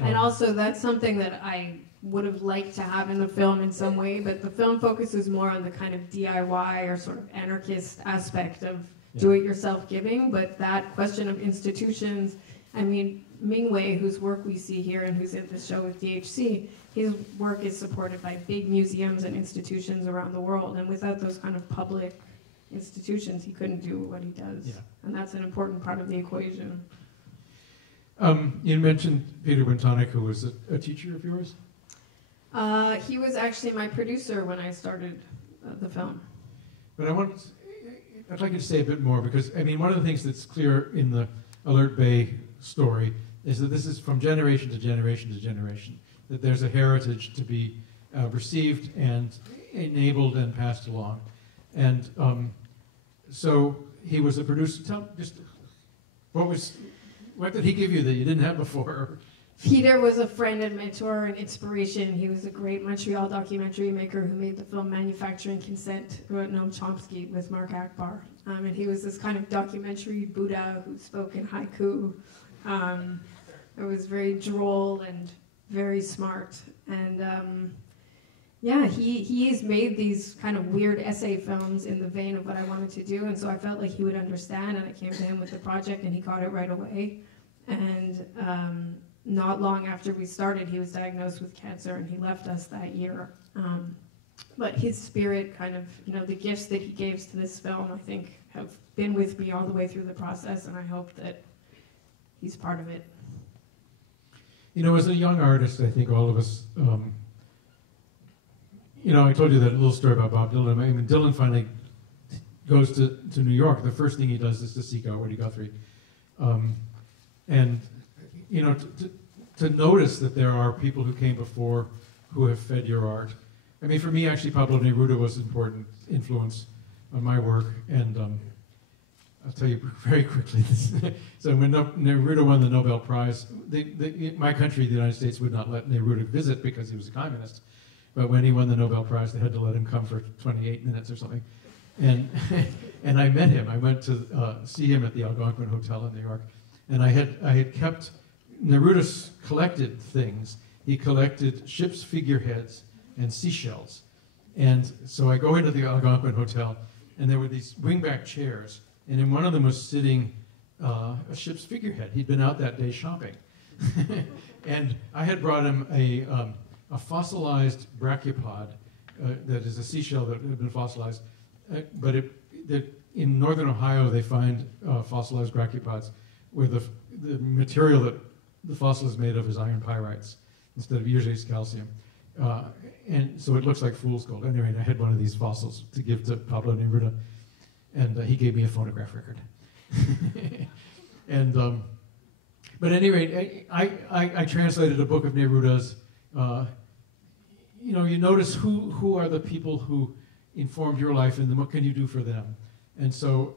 And also, that's something that I would have liked to have in the film in some way, but the film focuses more on the kind of DIY or sort of anarchist aspect of do-it-yourself giving, but that question of institutions, I mean, Mingwei, whose work we see here and who's in the show with DHC, his work is supported by big museums and institutions around the world, and without those kind of public institutions, he couldn't do what he does. Yeah. And that's an important part of the equation. You mentioned Peter Wintonic, who was a teacher of yours? He was actually my producer when I started the film. But I'd like you to say a bit more, because, I mean, one of the things that's clear in the Alert Bay story is that this is from generation to generation to generation, that there's a heritage to be received and enabled and passed along. And so he was a producer. What did he give you that you didn't have before? Peter was a friend and mentor and inspiration. He was a great Montreal documentary maker who made the film Manufacturing Consent, who wrote Noam Chomsky with Mark Akbar. And he was this kind of documentary Buddha who spoke in haiku. It was very droll and very smart. And yeah, he has made these kind of weird essay films in the vein of what I wanted to do, and so I felt like he would understand, and I came to him with the project, and he got it right away. And not long after we started, he was diagnosed with cancer, and he left us that year. But his spirit kind of, you know, the gifts that he gave to this film, I think, have been with me all the way through the process, and I hope that he's part of it. You know, as a young artist, I think all of us, you know, I told you that little story about Bob Dylan. I mean, Dylan finally goes to New York. The first thing he does is to seek out Woody Guthrie. And, you know, to notice that there are people who came before who have fed your art. I mean, for me, actually, Pablo Neruda was an important influence on my work. And I'll tell you very quickly. So when Neruda won the Nobel Prize, my country, the United States, would not let Neruda visit because he was a communist. But when he won the Nobel Prize, they had to let him come for 28 minutes or something. And and I met him. I went to see him at the Algonquin Hotel in New York. And I had kept, Neruda collected things. He collected ships' figureheads and seashells. And so I go into the Algonquin Hotel, and there were these wingback chairs, and in one of them was sitting a ship's figurehead. He'd been out that day shopping. And I had brought him a fossilized brachiopod, that is a seashell that had been fossilized. But in northern Ohio, they find fossilized brachiopods where the material that the fossil is made of is iron pyrites instead of usually it's calcium. And so it looks like fool's gold. Anyway, I had one of these fossils to give to Pablo Neruda, and he gave me a phonograph record. And but at any rate, I translated a book of Neruda's. You notice who are the people who informed your life, and then what can you do for them? And so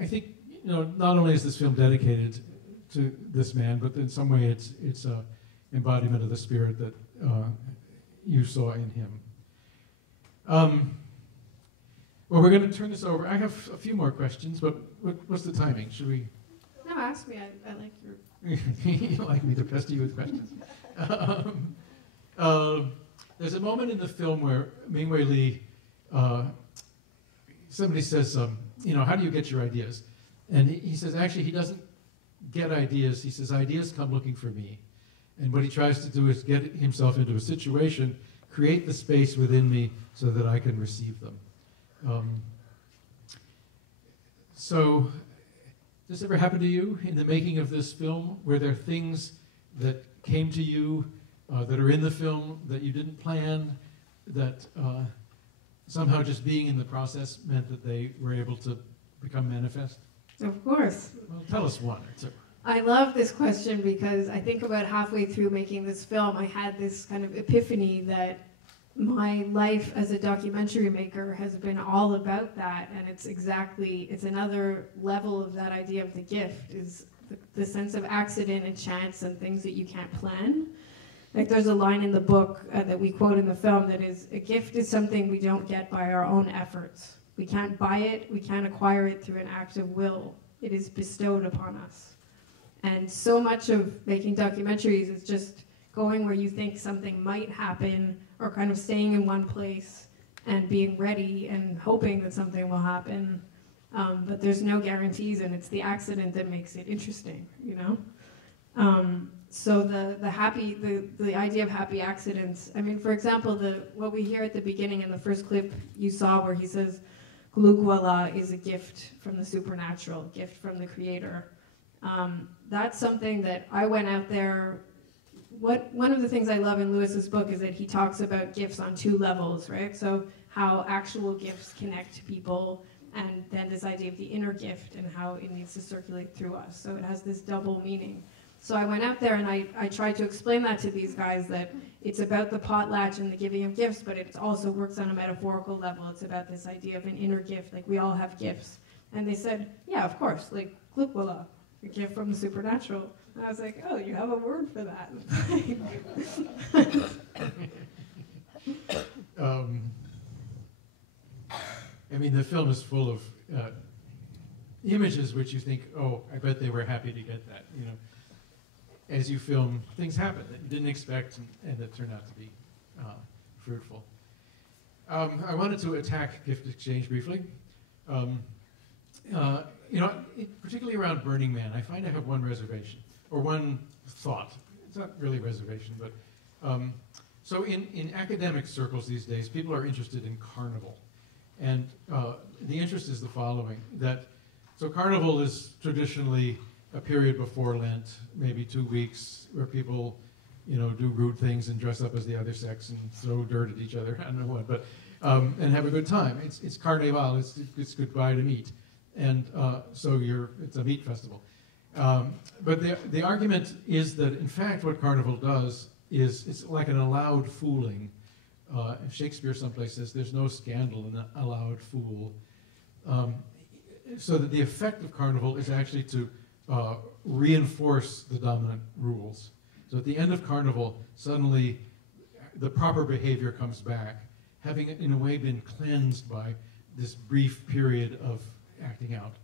I think not only is this film dedicated to this man, but in some way it's an embodiment of the spirit that you saw in him. Well, we're going to turn this over. I have a few more questions, but what's the timing? Should we? No, ask me. I like your... You like me to pester you with questions? There's a moment in the film where Ming-Wei Lee, somebody says, how do you get your ideas? And he says, actually, he doesn't get ideas. He says, ideas come looking for me. And what he tries to do is get himself into a situation, create the space within me so that I can receive them. So, does this ever happen to you in the making of this film? Were there things that came to you that are in the film that you didn't plan, that somehow just being in the process meant that they were able to become manifest? Of course. Well, tell us one or two. I love this question because I think about halfway through making this film, I had this kind of epiphany that my life as a documentary maker has been all about that, and it's another level of that idea of the gift, is the sense of accident and chance and things that you can't plan. Like there's a line in the book that we quote in the film that is, a gift is something we don't get by our own efforts. We can't buy it, we can't acquire it through an act of will. It is bestowed upon us. And so much of making documentaries is just going where you think something might happen, or kind of staying in one place and being ready and hoping that something will happen. But there's no guarantees, and it's the accident that makes it interesting, So the idea of happy accidents, I mean, for example, what we hear at the beginning in the first clip you saw where he says, Glugwala is a gift from the supernatural, gift from the creator. That's something that I went out there. One of the things I love in Lewis's book is that he talks about gifts on two levels, right? So how actual gifts connect to people, and then this idea of the inner gift and how it needs to circulate through us. So it has this double meaning. So I went out there and I tried to explain that to these guys, that it's about the potlatch and the giving of gifts, but it also works on a metaphorical level. It's about this idea of an inner gift, like we all have gifts. And they said, yeah, of course, like Glugwala, a gift from the supernatural. And I was like, oh, you have a word for that. I mean, the film is full of images which you think, oh, I bet they were happy to get that, As you film, things happen that you didn't expect and that turn out to be fruitful. I wanted to attack gift exchange briefly. Particularly around Burning Man, I find I have one reservation, or one thought. It's not really a reservation, but so in academic circles these days, people are interested in carnival. And the interest is the following, so carnival is traditionally a period before Lent, maybe 2 weeks, where people, do rude things and dress up as the other sex and throw dirt at each other, I don't know what, but, and have a good time. It's carnival, it's goodbye to meat. And so it's a meat festival. But the argument is that, in fact, what carnival does is it's like an allowed fooling. Shakespeare someplace says there's no scandal in an allowed fool. so that the effect of carnival is actually to reinforce the dominant rules. So at the end of carnival, suddenly the proper behavior comes back, having in a way been cleansed by this brief period of acting out.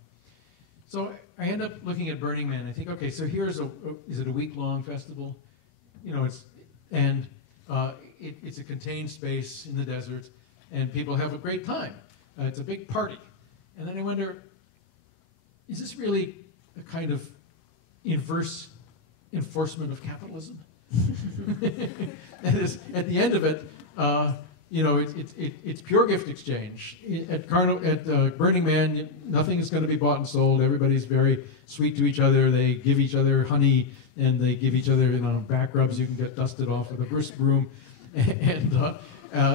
So I end up looking at Burning Man and I think, okay, so here's is it a week-long festival? You know, it's a contained space in the desert, and people have a great time. It's a big party. And then I wonder, is this really a kind of inverse enforcement of capitalism? That is, at the end of it, you know, it's pure gift exchange. At Burning Man, nothing is going to be bought and sold. Everybody's very sweet to each other. They give each other honey, and they give each other, you know, back rubs you can get dusted off with a brisk broom. And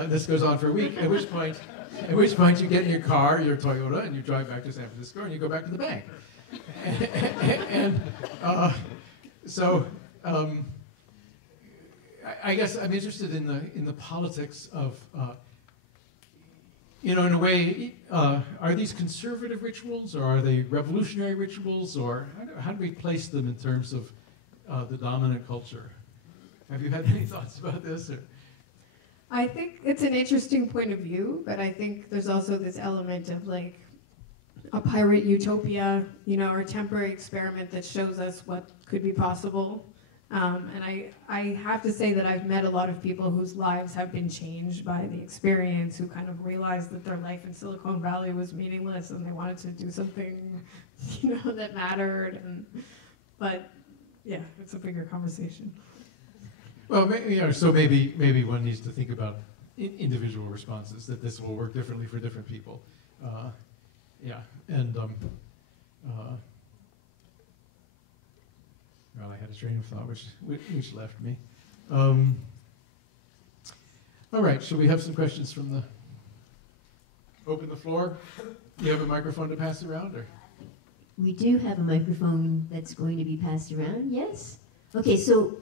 this goes on for a week, at which point you get in your car, your Toyota, and you drive back to San Francisco, and you go back to the bank. So I guess I'm interested in the politics of, you know, in a way, are these conservative rituals, or are they revolutionary rituals, or how do we place them in terms of the dominant culture? Have you had any thoughts about this? Or? I think it's an interesting point of view, but I think there's also this element of like a pirate utopia, you know, or a temporary experiment that shows us what could be possible. And I have to say that I've met a lot of people whose lives have been changed by the experience, who kind of realized that their life in Silicon Valley was meaningless and they wanted to do something, you know, that mattered. But yeah, it's a bigger conversation. Well, you know, so maybe one needs to think about individual responses, that this will work differently for different people. Yeah, and well, I had a train of thought which left me. All right, shall we have some questions from the? Open the floor. You have a microphone to pass around, or? We do have a microphone that's going to be passed around. Yes. Okay, so.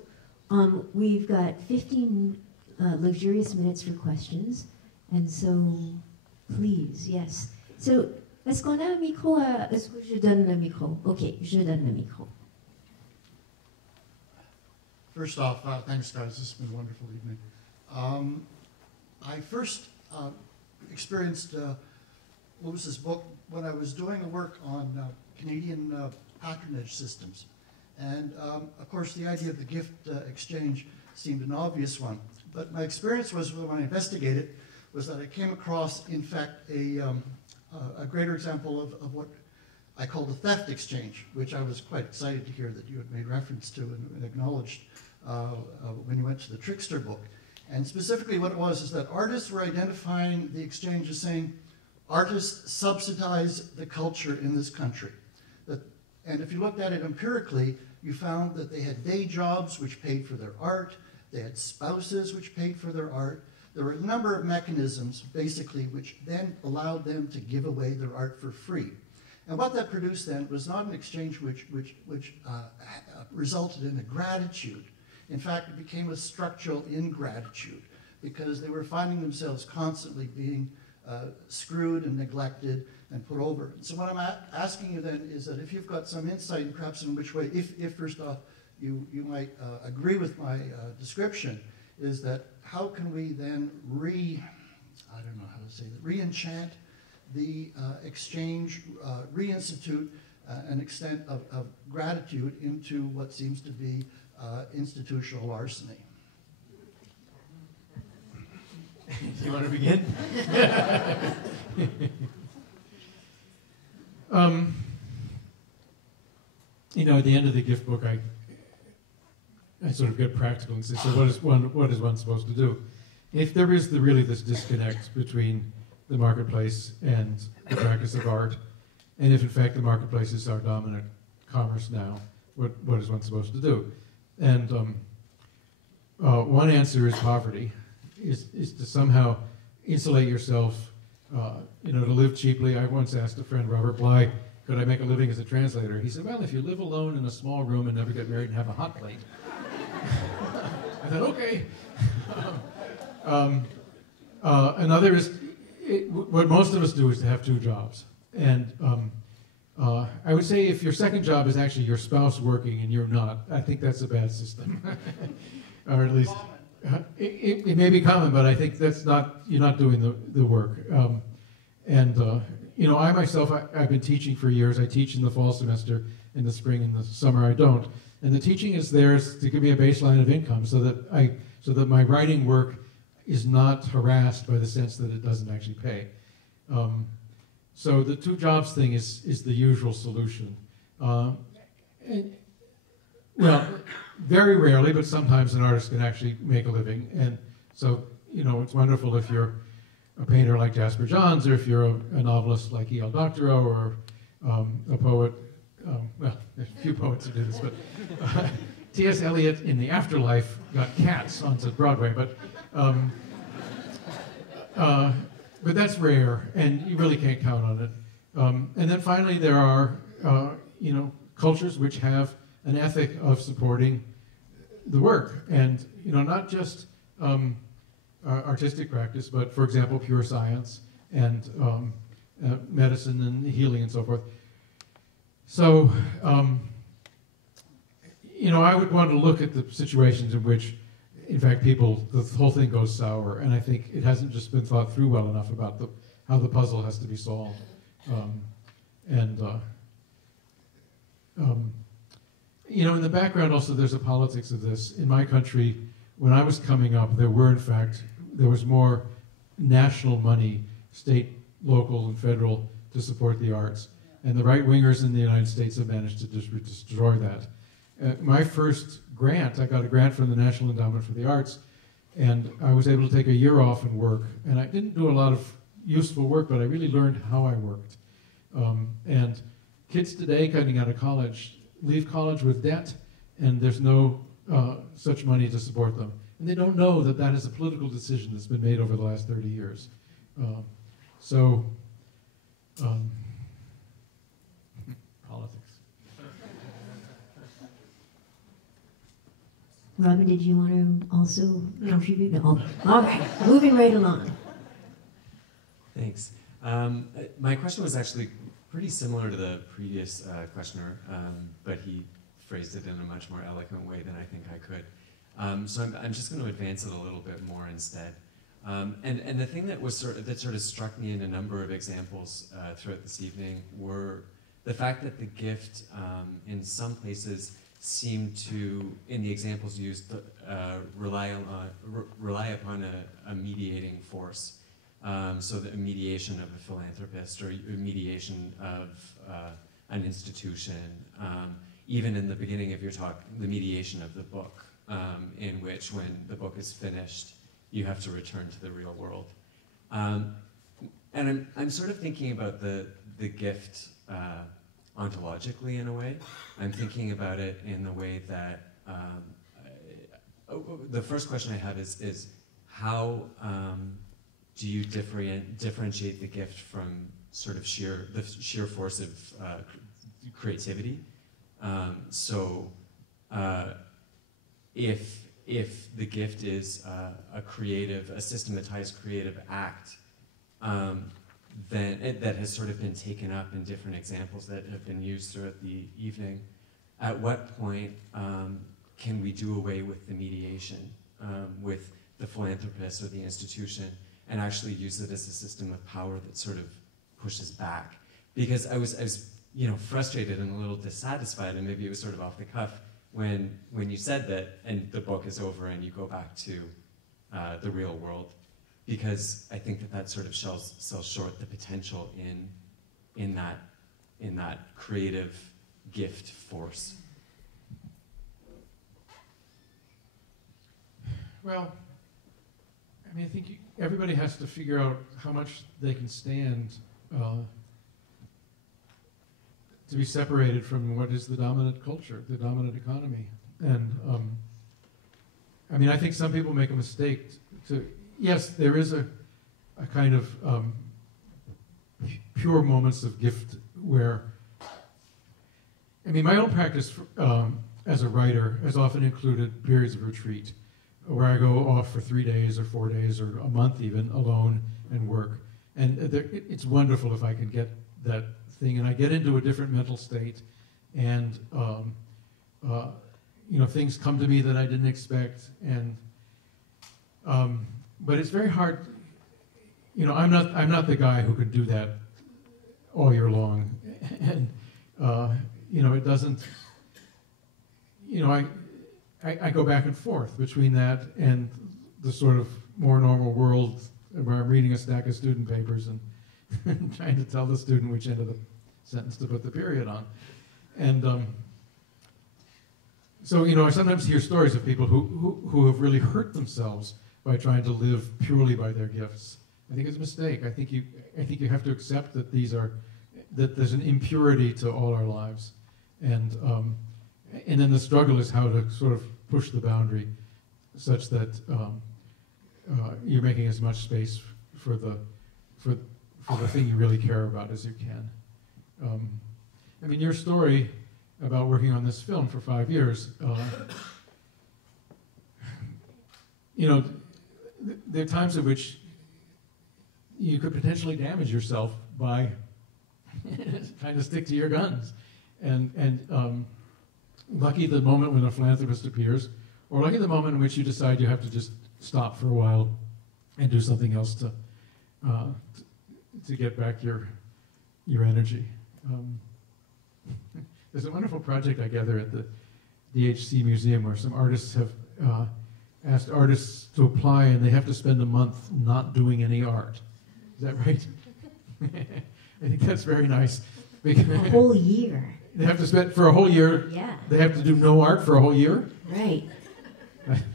We've got 15 luxurious minutes for questions, and so please, yes. So, est-ce qu'on a un micro est-ce que je donne le micro? Okay, je donne le micro. First off, thanks guys, this has been a wonderful evening. I first experienced, what was this book, when I was doing a work on Canadian patronage systems. And of course, the idea of the gift exchange seemed an obvious one. But my experience was, when I investigated, was that I came across, in fact, a greater example of what I call the theft exchange, which I was quite excited to hear that you had made reference to and acknowledged when you went to the Trickster book. And specifically what it was is that artists were identifying the exchange as saying, artists subsidize the culture in this country. And if you looked at it empirically, you found that they had day jobs which paid for their art, they had spouses which paid for their art. There were a number of mechanisms, basically, which then allowed them to give away their art for free. And what that produced then was not an exchange which resulted in a gratitude. In fact, it became a structural ingratitude, because they were finding themselves constantly being screwed and neglected and put over. So what I'm asking you then is that if you've got some insight, perhaps in which way, if first off you might agree with my description, is that how can we then I don't know how to say that, re-enchant the exchange, reinstitute an extent of gratitude into what seems to be institutional larceny. Do you want to begin? You know, at the end of the gift book, I sort of get practical and say, so what is one supposed to do? If there is really this disconnect between the marketplace and the practice of art, and if in fact the marketplace is our dominant commerce now, what is one supposed to do? And one answer is poverty, is to somehow insulate yourself, you know, to live cheaply. I once asked a friend, Robert Bly, could I make a living as a translator? He said, well, if you live alone in a small room and never get married and have a hot plate. I thought, okay. Another is, what most of us do is to have two jobs. And I would say if your second job is actually your spouse working and you're not, I think that's a bad system. Or at least, it may be common, but I think that's not, you're not doing the work. You know, I myself, I've been teaching for years. I teach in the fall semester, in the spring, in the summer I don't. And the teaching is there to give me a baseline of income so that my writing work is not harassed by the sense that it doesn't actually pay. So the two jobs thing is the usual solution. Well, very rarely, but sometimes an artist can actually make a living. And so, you know, it's wonderful if you're a painter like Jasper Johns, or if you're a novelist like E.L. Doctorow, or a poet. Well, there's a few poets who do this, but T.S. Eliot in the afterlife got Cats onto Broadway, but that's rare, and you really can't count on it. And then finally, there are you know, cultures which have an ethic of supporting the work, and you know, not just artistic practice, but for example, pure science and medicine and healing and so forth. So, you know, I would want to look at the situations in which, in fact, the whole thing goes sour, and I think it hasn't just been thought through well enough about how the puzzle has to be solved. You know, in the background also, there's a politics of this. In my country, when I was coming up, there was more national money, state, local, and federal, to support the arts. And the right-wingers in the United States have managed to destroy that. My first grant, I got a grant from the National Endowment for the Arts, and I was able to take a year off and work. And I didn't do a lot of useful work, but I really learned how I worked. And kids today coming out of college leave college with debt, and there's no such money to support them. And they don't know that that is a political decision that's been made over the last 30 years. Politics. Robin, did you want to also contribute? No. All right, moving right along. Thanks. My question was actually pretty similar to the previous questioner, but he phrased it in a much more eloquent way than I think I could. So I'm just going to advance it a little bit more instead. And the thing that sort of struck me in a number of examples throughout this evening were the fact that the gift, in some places, seemed to, in the examples used, rely upon a mediating force. So the mediation of a philanthropist, or a mediation of an institution. Even in the beginning of your talk, the mediation of the book, in which, when the book is finished, you have to return to the real world. And I'm sort of thinking about the gift ontologically, in a way. I'm thinking about it in the way that, the first question I have is how do you differentiate the gift from sort of the sheer force of creativity? If the gift is a systematized creative act, then that has sort of been taken up in different examples that have been used throughout the evening, at what point can we do away with the mediation with the philanthropist or the institution, and actually use it as a system of power that sort of pushes back? Because I was you know, frustrated and a little dissatisfied, and maybe it was sort of off the cuff, when you said that, and the book is over and you go back to the real world, because I think that sort of sells short the potential in that creative gift force. Well, I mean, I think everybody has to figure out how much they can stand to be separated from what is the dominant culture, the dominant economy. And I mean, I think some people make a mistake yes, there is a kind of pure moments of gift where, I mean, my own practice as a writer has often included periods of retreat, where I go off for 3 days or 4 days or a month even, alone, and work. And it's wonderful if I can get that thing, and I get into a different mental state, and you know, things come to me that I didn't expect, and but it's very hard. You know, I'm not the guy who could do that all year long, and you know, it doesn't. You know, I go back and forth between that and the sort of more normal world where I'm reading a stack of student papers and trying to tell the student which end of the sentence to put the period on. And so, you know, I sometimes hear stories of people who have really hurt themselves by trying to live purely by their gifts. I think it's a mistake. I think you have to accept that that there's an impurity to all our lives, and then the struggle is how to sort of push the boundary such that you're making as much space for the thing you really care about as you can. I mean, your story about working on this film for 5 years, you know, there are times in which you could potentially damage yourself by trying to stick to your guns. And lucky the moment when a philanthropist appears, or lucky the moment in which you decide you have to just stop for a while and do something else to get back your energy. There's a wonderful project I gather at the DHC Museum where some artists have asked artists to apply, and they have to spend a month not doing any art. Is that right? I think that's very nice. A whole year. They have to spend, for a whole year, Yeah. they have to do no art for a whole year? Right.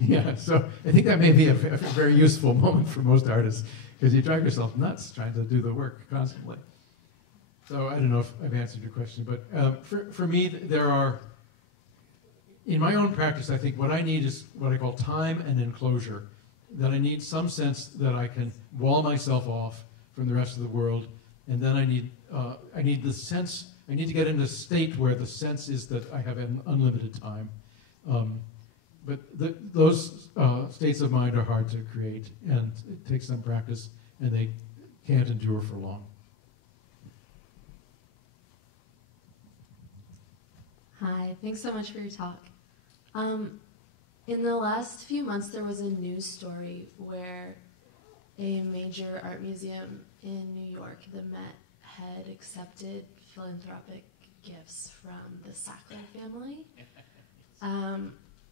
Yeah, so I think that may be a very useful moment for most artists, because you drive yourself nuts trying to do the work constantly. So I don't know if I've answered your question, but for me, there are, in my own practice, I think what I need is what I call time and enclosure, that I need some sense that I can wall myself off from the rest of the world, and then I need the sense, I need to get into a state where the sense is that I have an unlimited time. But those states of mind are hard to create, and it takes some practice, and they can't endure for long. Hi, thanks so much for your talk. In the last few months, there was a news story where a major art museum in New York, the Met, had accepted philanthropic gifts from the Sackler family,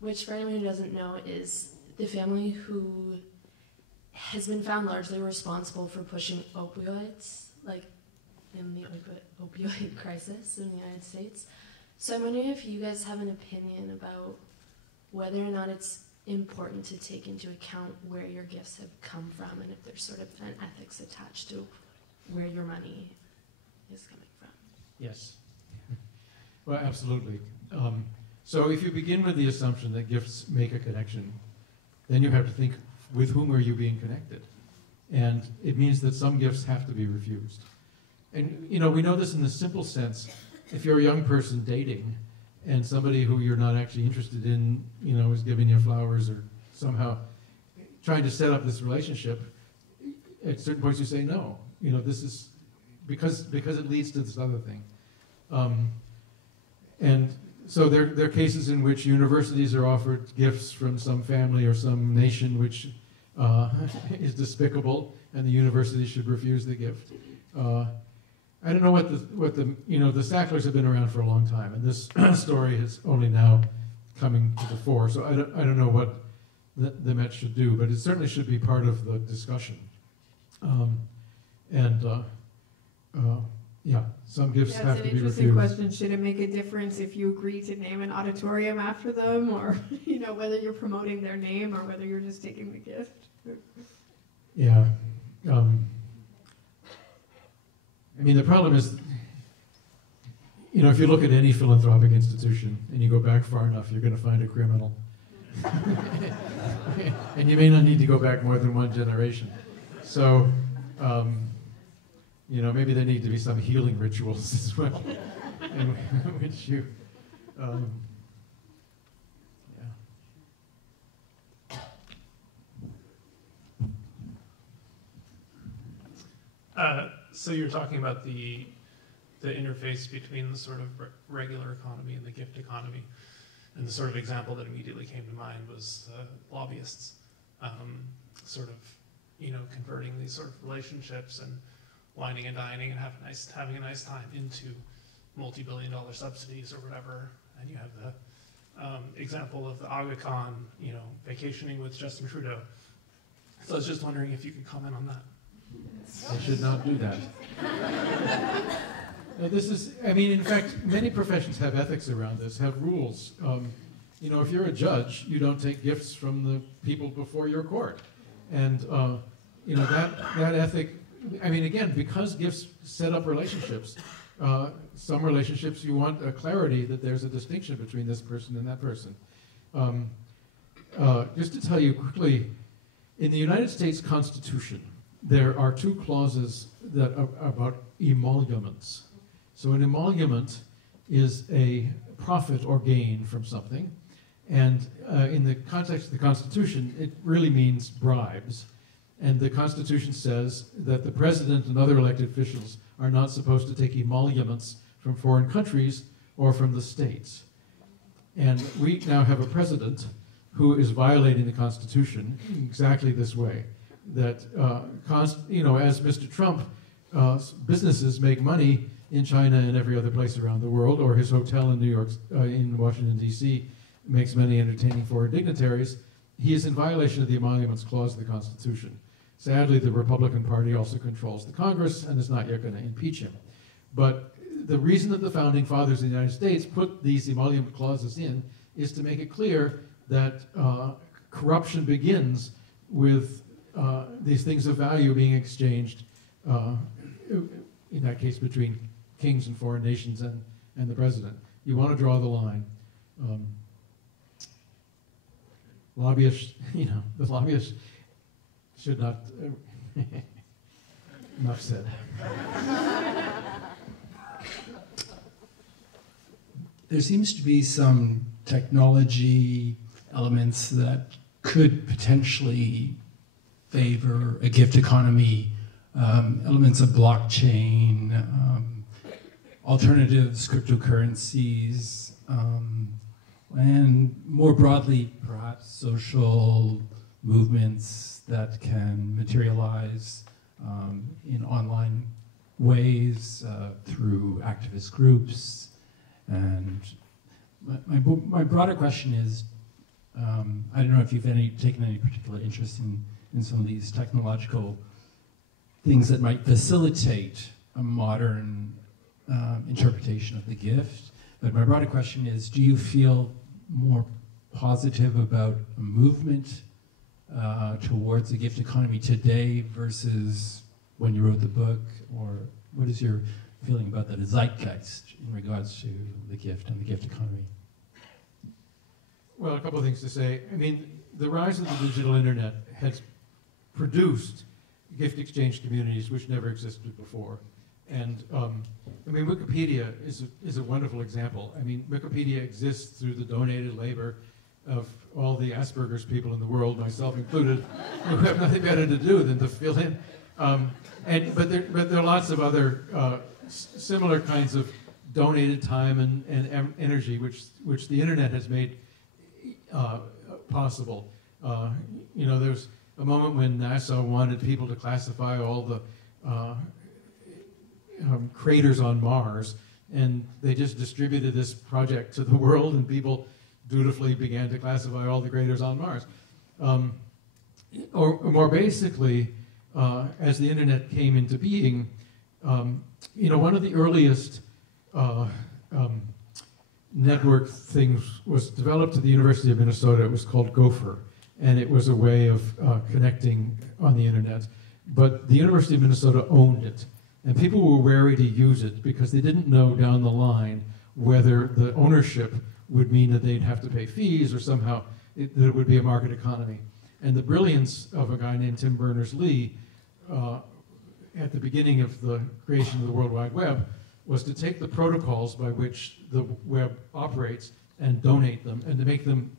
which, for anyone who doesn't know, is the family who has been found largely responsible for pushing opioids, like in the opioid crisis in the United States. So I'm wondering if you guys have an opinion about whether or not it's important to take into account where your gifts have come from, and if there's sort of an ethics attached to where your money is coming from. Yes. Well, absolutely. So if you begin with the assumption that gifts make a connection, then you have to think, with whom are you being connected? And it means that some gifts have to be refused. And, you know, we know this in the simple sense. If you're a young person dating, and somebody who you're not actually interested in, you know, is giving you flowers or somehow trying to set up this relationship, at certain points you say no. You know, this is because it leads to this other thing. And so there are cases in which universities are offered gifts from some family or some nation which is despicable, and the university should refuse the gift. I don't know what the you know, the Sacklers have been around for a long time, and this story is only now coming to the fore. So I don't know what the Met should do, but it certainly should be part of the discussion. Yeah, some gifts have to be refused. That's an interesting question. Should it make a difference if you agree to name an auditorium after them, or you know, whether you're promoting their name or whether you're just taking the gift? Yeah. I mean, the problem is, you know, if you look at any philanthropic institution and you go back far enough, you're going to find a criminal. And you may not need to go back more than one generation. So, you know, maybe there need to be some healing rituals as well, in which you, So you're talking about the the interface between the sort of regular economy and the gift economy. And the sort of example that immediately came to mind was lobbyists, sort of, you know, converting these sort of relationships and wining and dining and having a nice time into multi-billion-dollar subsidies or whatever. And you have the example of the Aga Khan, you know, vacationing with Justin Trudeau. So I was just wondering if you could comment on that. I should not do that. This is, I mean, in fact, many professions have ethics around this, have rules. You know, if you're a judge, you don't take gifts from the people before your court. And, you know, that ethic, I mean, again, because gifts set up relationships, some relationships you want a clarity that there's a distinction between this person and that person. Just to tell you quickly, in the United States Constitution, there are 2 clauses that are about emoluments. So an emolument is a profit or gain from something. And in the context of the Constitution, it really means bribes. And the Constitution says that the president and other elected officials are not supposed to take emoluments from foreign countries or from the states. And we now have a president who is violating the Constitution exactly this way. That, you know, as Mr. Trump, businesses make money in China and every other place around the world, or his hotel in New York, in Washington, D.C., makes money entertaining foreign dignitaries, he is in violation of the Emoluments Clause of the Constitution. Sadly, the Republican Party also controls the Congress and is not yet going to impeach him. But the reason that the Founding Fathers of the United States put these emolument clauses in is to make it clear that corruption begins with these things of value being exchanged, in that case between kings and foreign nations and the president. You want to draw the line. Lobbyists, you know, the lobbyists should not, enough said. There seems to be some technology elements that could potentially favor a gift economy, elements of blockchain, alternatives, cryptocurrencies, and more broadly, perhaps social movements that can materialize in online ways through activist groups. And my broader question is, I don't know if you've taken any particular interest in some of these technological things that might facilitate a modern interpretation of the gift. But my broader question is, do you feel more positive about a movement towards a gift economy today versus when you wrote the book? Or what is your feeling about the zeitgeist in regards to the gift and the gift economy? Well, a couple of things to say. I mean, the rise of the digital internet has produced gift exchange communities which never existed before. And I mean, Wikipedia is a wonderful example. I mean, Wikipedia exists through the donated labor of all the Asperger's people in the world, myself included, who have nothing better to do than to fill in. But there are lots of other similar kinds of donated time and energy which the internet has made possible. You know, there's a moment when NASA wanted people to classify all the craters on Mars, and they just distributed this project to the world, and people dutifully began to classify all the craters on Mars. Or more basically, as the internet came into being, you know, one of the earliest network things was developed at the University of Minnesota. It was called Gopher, and it was a way of connecting on the internet. But the University of Minnesota owned it, and people were wary to use it because they didn't know down the line whether the ownership would mean that they'd have to pay fees or somehow that it would be a market economy. And the brilliance of a guy named Tim Berners-Lee at the beginning of the creation of the World Wide Web was to take the protocols by which the web operates and donate them and to make them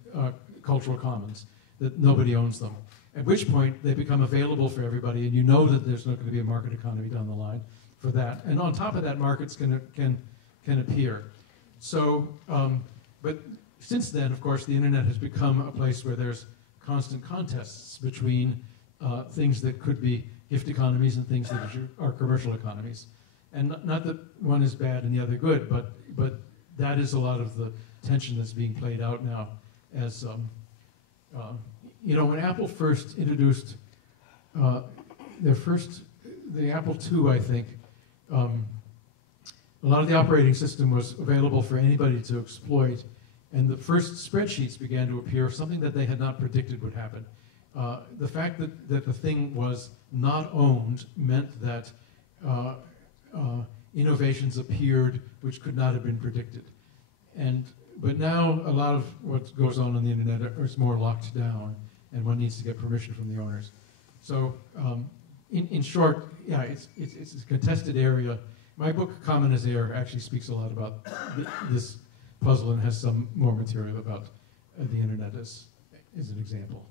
cultural commons, that nobody owns them. At which point they become available for everybody, and you know that there's not going to be a market economy down the line for that. And on top of that, markets can appear. So, but since then, of course, the internet has become a place where there's constant contests between things that could be gift economies and things that are commercial economies. And not that one is bad and the other good, but that is a lot of the tension that's being played out now. As you know, when Apple first introduced the Apple II, I think, a lot of the operating system was available for anybody to exploit, and the first spreadsheets began to appear, something that they had not predicted would happen. The fact that the thing was not owned meant that innovations appeared which could not have been predicted. But now a lot of what goes on the internet is more locked down, and one needs to get permission from the owners. So in short, yeah, it's a contested area. My book, Common as Air, actually speaks a lot about this puzzle and has some more material about the internet as an example.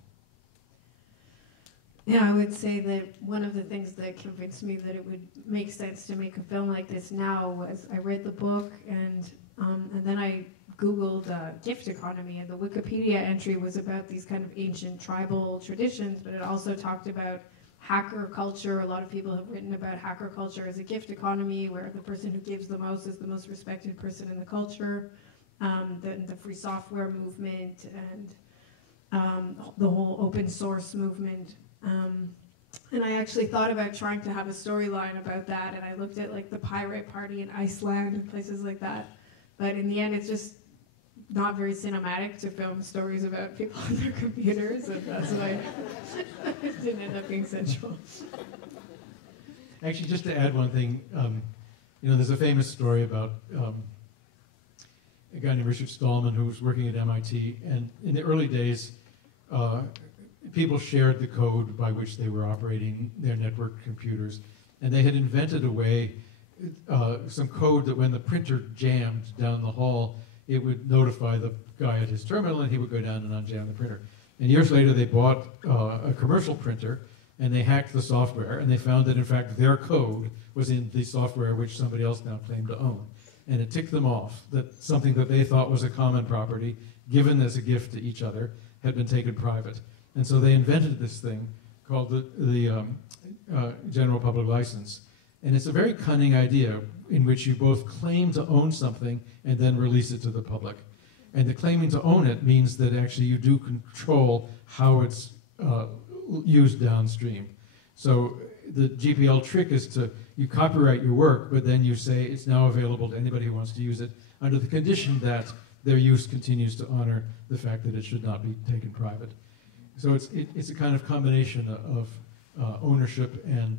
Yeah, I would say that one of the things that convinced me that it would make sense to make a film like this now was I read the book and then I Googled gift economy, and the Wikipedia entry was about these kind of ancient tribal traditions, but it also talked about hacker culture. A lot of people have written about hacker culture as a gift economy, where the person who gives the most is the most respected person in the culture. The free software movement and the whole open source movement. And I actually thought about trying to have a storyline about that, and I looked at like the pirate party in Iceland and places like that. But in the end, it's just not very cinematic to film stories about people on their computers, and that's why it didn't end up being central. Actually, just to add one thing, you know, there's a famous story about a guy named Richard Stallman who was working at MIT, and in the early days, people shared the code by which they were operating their network computers, and they had invented a way, some code that when the printer jammed down the hall, it would notify the guy at his terminal, and he would go down and unjam the printer. And years later, they bought a commercial printer, and they hacked the software, and they found that, in fact, their code was in the software which somebody else now claimed to own. And it ticked them off that something that they thought was a common property, given as a gift to each other, had been taken private. And so they invented this thing called the General Public License. And it's a very cunning idea in which you both claim to own something and then release it to the public. And the claiming to own it means that actually you do control how it's used downstream. So the GPL trick is you copyright your work, but then you say it's now available to anybody who wants to use it under the condition that their use continues to honor the fact that it should not be taken private. So it's a kind of combination of ownership and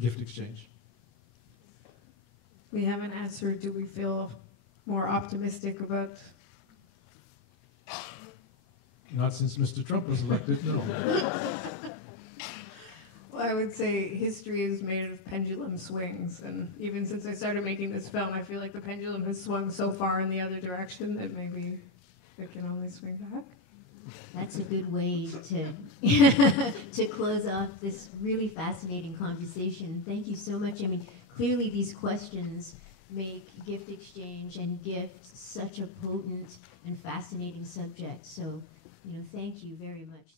gift exchange. We haven't answered, do we feel more optimistic about? Not since Mr. Trump was elected, no. Well, I would say history is made of pendulum swings, and even since I started making this film, I feel like the pendulum has swung so far in the other direction that maybe it can only swing back. That's a good way to to close off this really fascinating conversation. Thank you so much. I mean, clearly these questions make gift exchange and gifts such a potent and fascinating subject. So, you know, thank you very much.